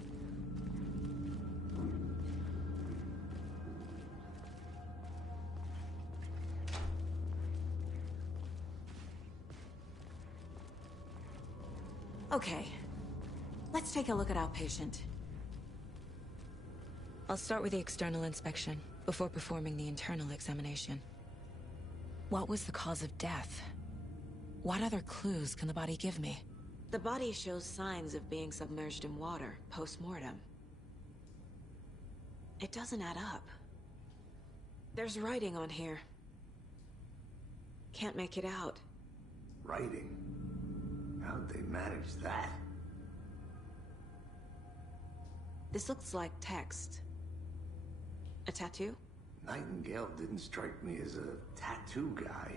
Okay. Let's take a look at our patient. I'll start with the external inspection before performing the internal examination. What was the cause of death? What other clues can the body give me? The body shows signs of being submerged in water post-mortem. It doesn't add up. There's writing on here. Can't make it out. Writing? How'd they manage that? This looks like text. A tattoo? Nightingale didn't strike me as a tattoo guy.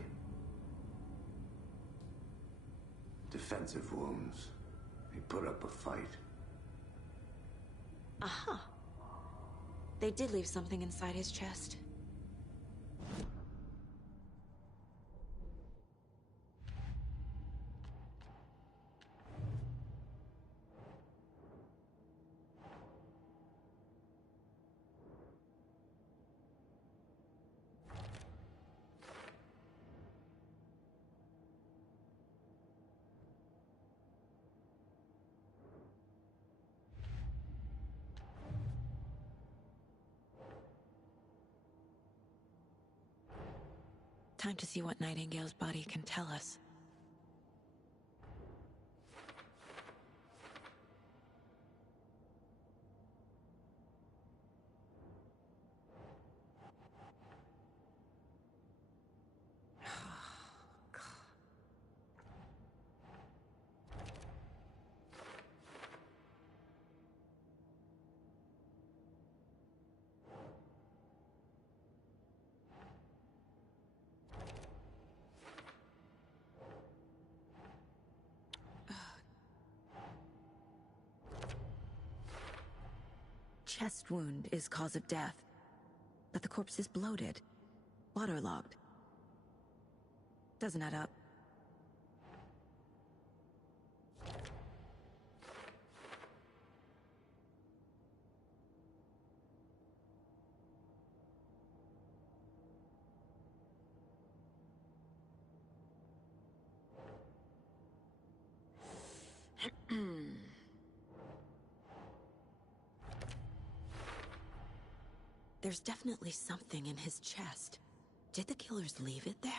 Defensive wounds. He put up a fight. Aha. They did leave something inside his chest. Time to see what Nightingale's body can tell us. Chest wound is cause of death, but the corpse is bloated, waterlogged. Doesn't add up. There's definitely something in his chest. Did the killers leave it there?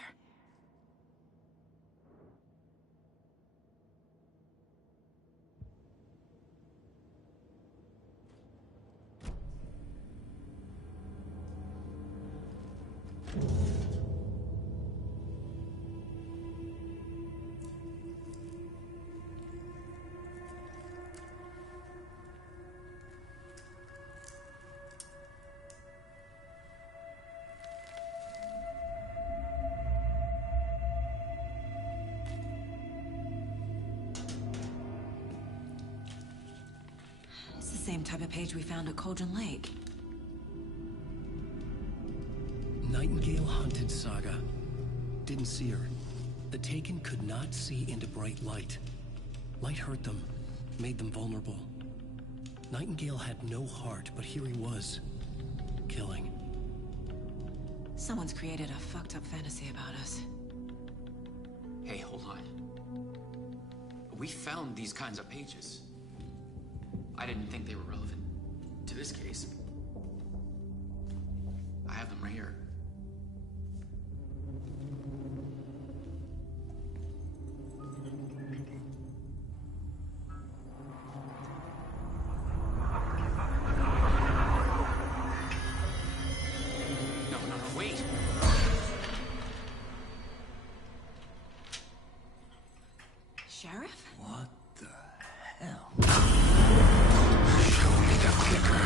Same type of page we found at Cauldron Lake. Nightingale hunted Saga. Didn't see her. The Taken could not see into bright light. Light hurt them, made them vulnerable. Nightingale had no heart, but here he was, killing. Someone's created a fucked up fantasy about us. Hey, hold on. We found these kinds of pages. I didn't think they were relevant to this case. I have them right here. No, wait. Sheriff? What the hell? Show me the clicker.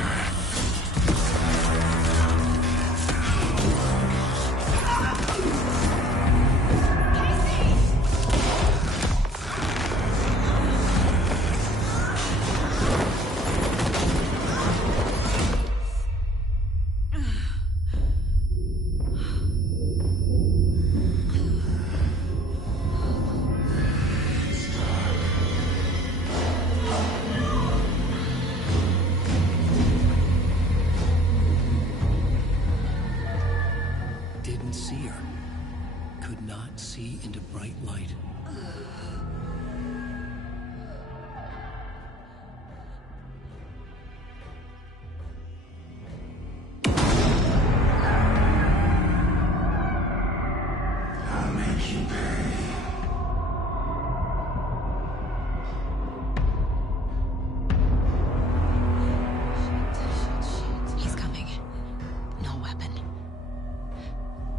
see into bright light. I'll make you pay. He's coming. No weapon.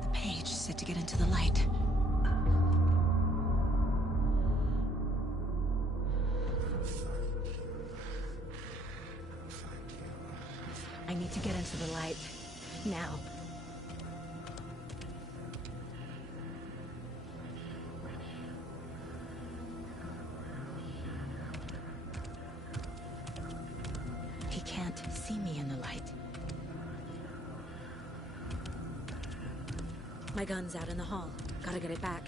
The page said to get into the light. I need to get into the light. Now. He can't see me in the light. My gun's out in the hall. Gotta get it back.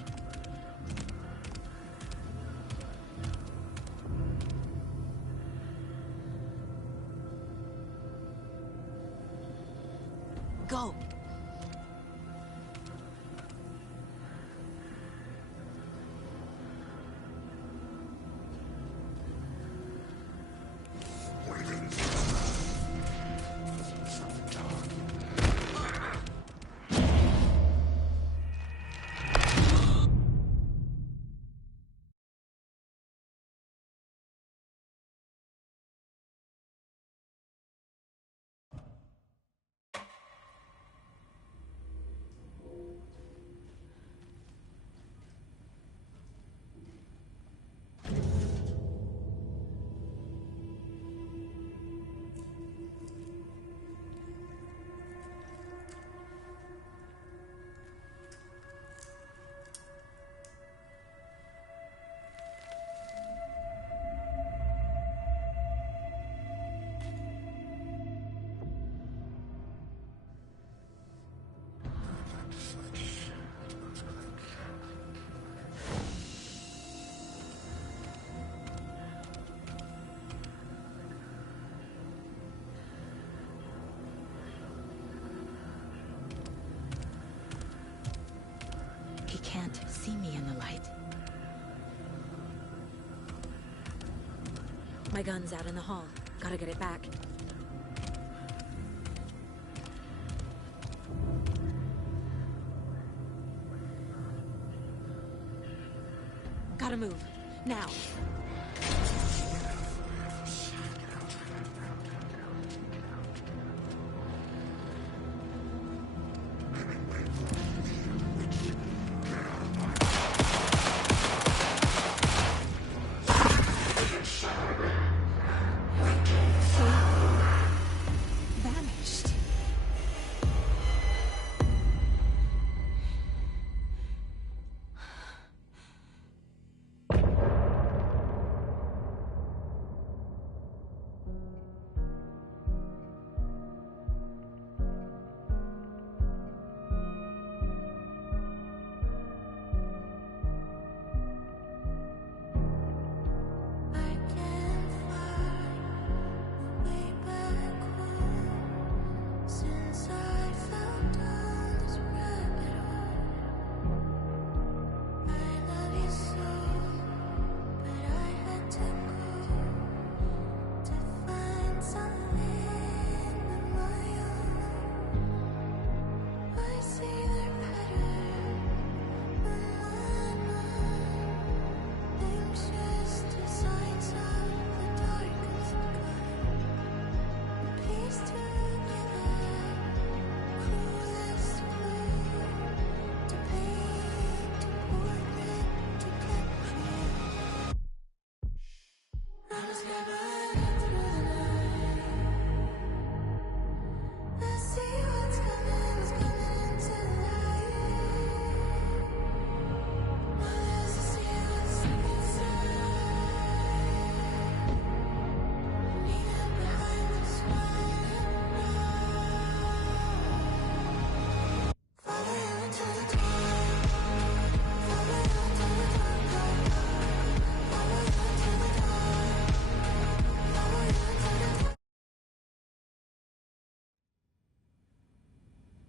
Go! He can't see me in the light. My gun's out in the hall. Gotta get it back. Gotta move. Now. Vanished.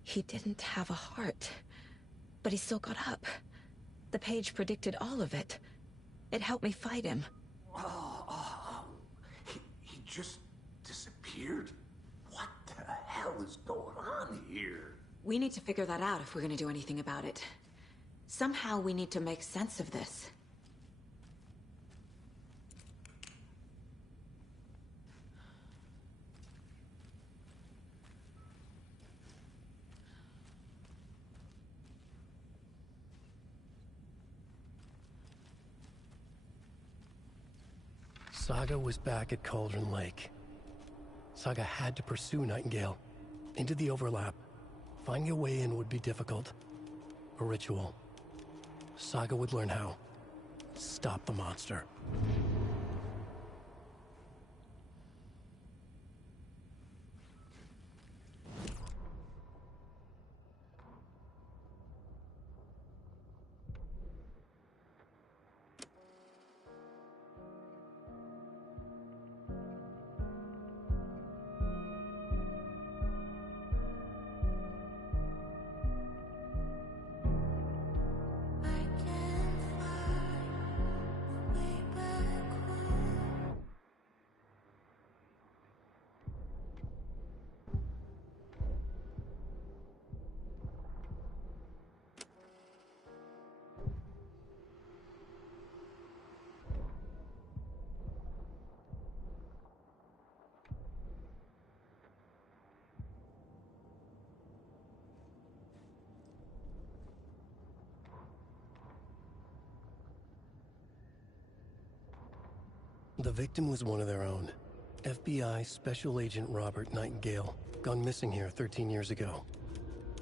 He didn't have a heart, but he still got up. The page predicted all of it. It helped me fight him. He just disappeared? What the hell is going on here? We need to figure that out if we're gonna do anything about it. Somehow we need to make sense of this. Saga was back at Cauldron Lake. Saga had to pursue Nightingale into the overlap. Finding a way in would be difficult. A ritual. Saga would learn how. Stop the monster. The victim was one of their own. FBI Special Agent Robert Nightingale, gone missing here 13 years ago.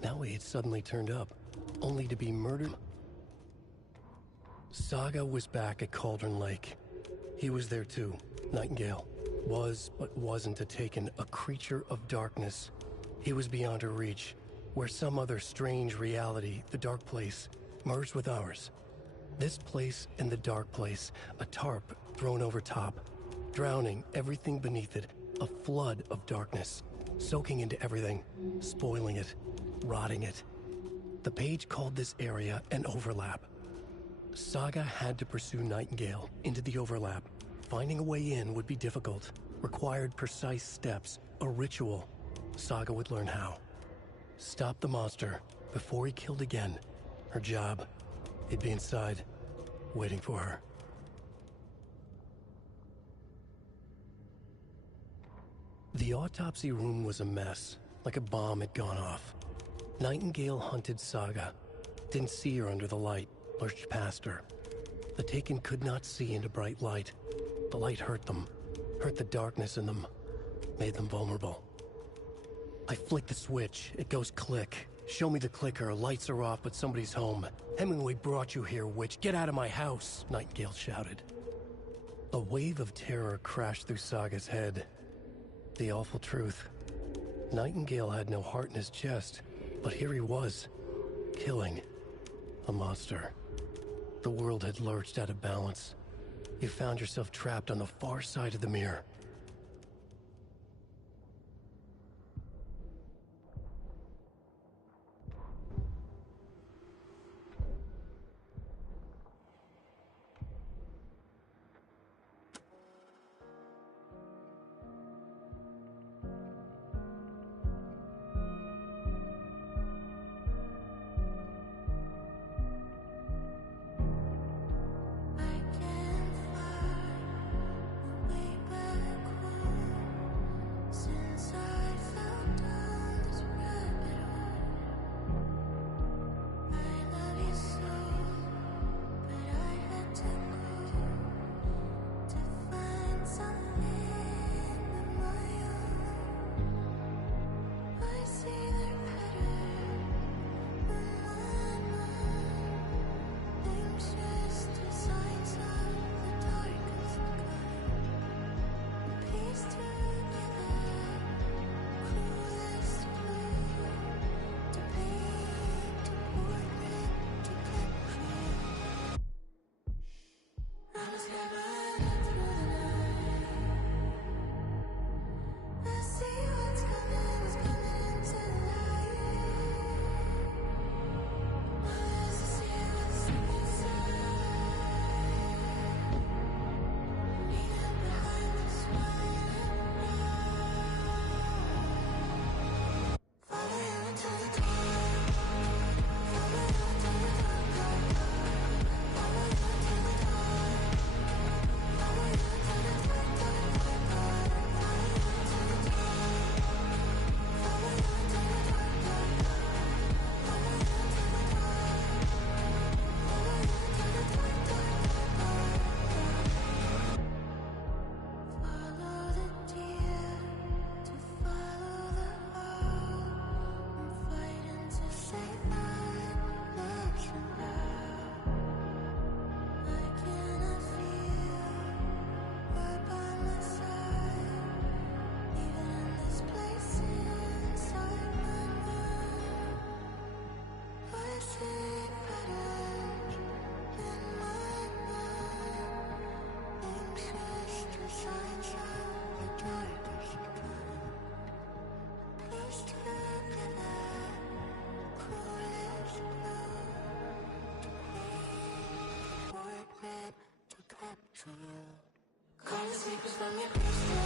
Now he had suddenly turned up, only to be murdered. Saga was back at Cauldron Lake. He was there too. Nightingale was, but wasn't a Taken, a creature of darkness. He was beyond her reach, where some other strange reality, the dark place, merged with ours. This place and the dark place, a tarp thrown over top, drowning everything beneath it, a flood of darkness, soaking into everything, spoiling it, rotting it. The page called this area an overlap. Saga had to pursue Nightingale into the overlap. Finding a way in would be difficult, required precise steps, a ritual. Saga would learn how. Stop the monster before he killed again. Her job. He'd be inside, waiting for her. The autopsy room was a mess, like a bomb had gone off. Nightingale hunted Saga. Didn't see her under the light, lurched past her. The Taken could not see into bright light. The light hurt them, hurt the darkness in them, made them vulnerable. I flick the switch, it goes click. Show me the clicker, lights are off, but somebody's home. Hemingway brought you here, witch. Get out of my house, Nightingale shouted. A wave of terror crashed through Saga's head. The awful truth. Nightingale had no heart in his chest, but here he was, killing a monster. The world had lurched out of balance. You found yourself trapped on the far side of the mirror. Come and sleep is when we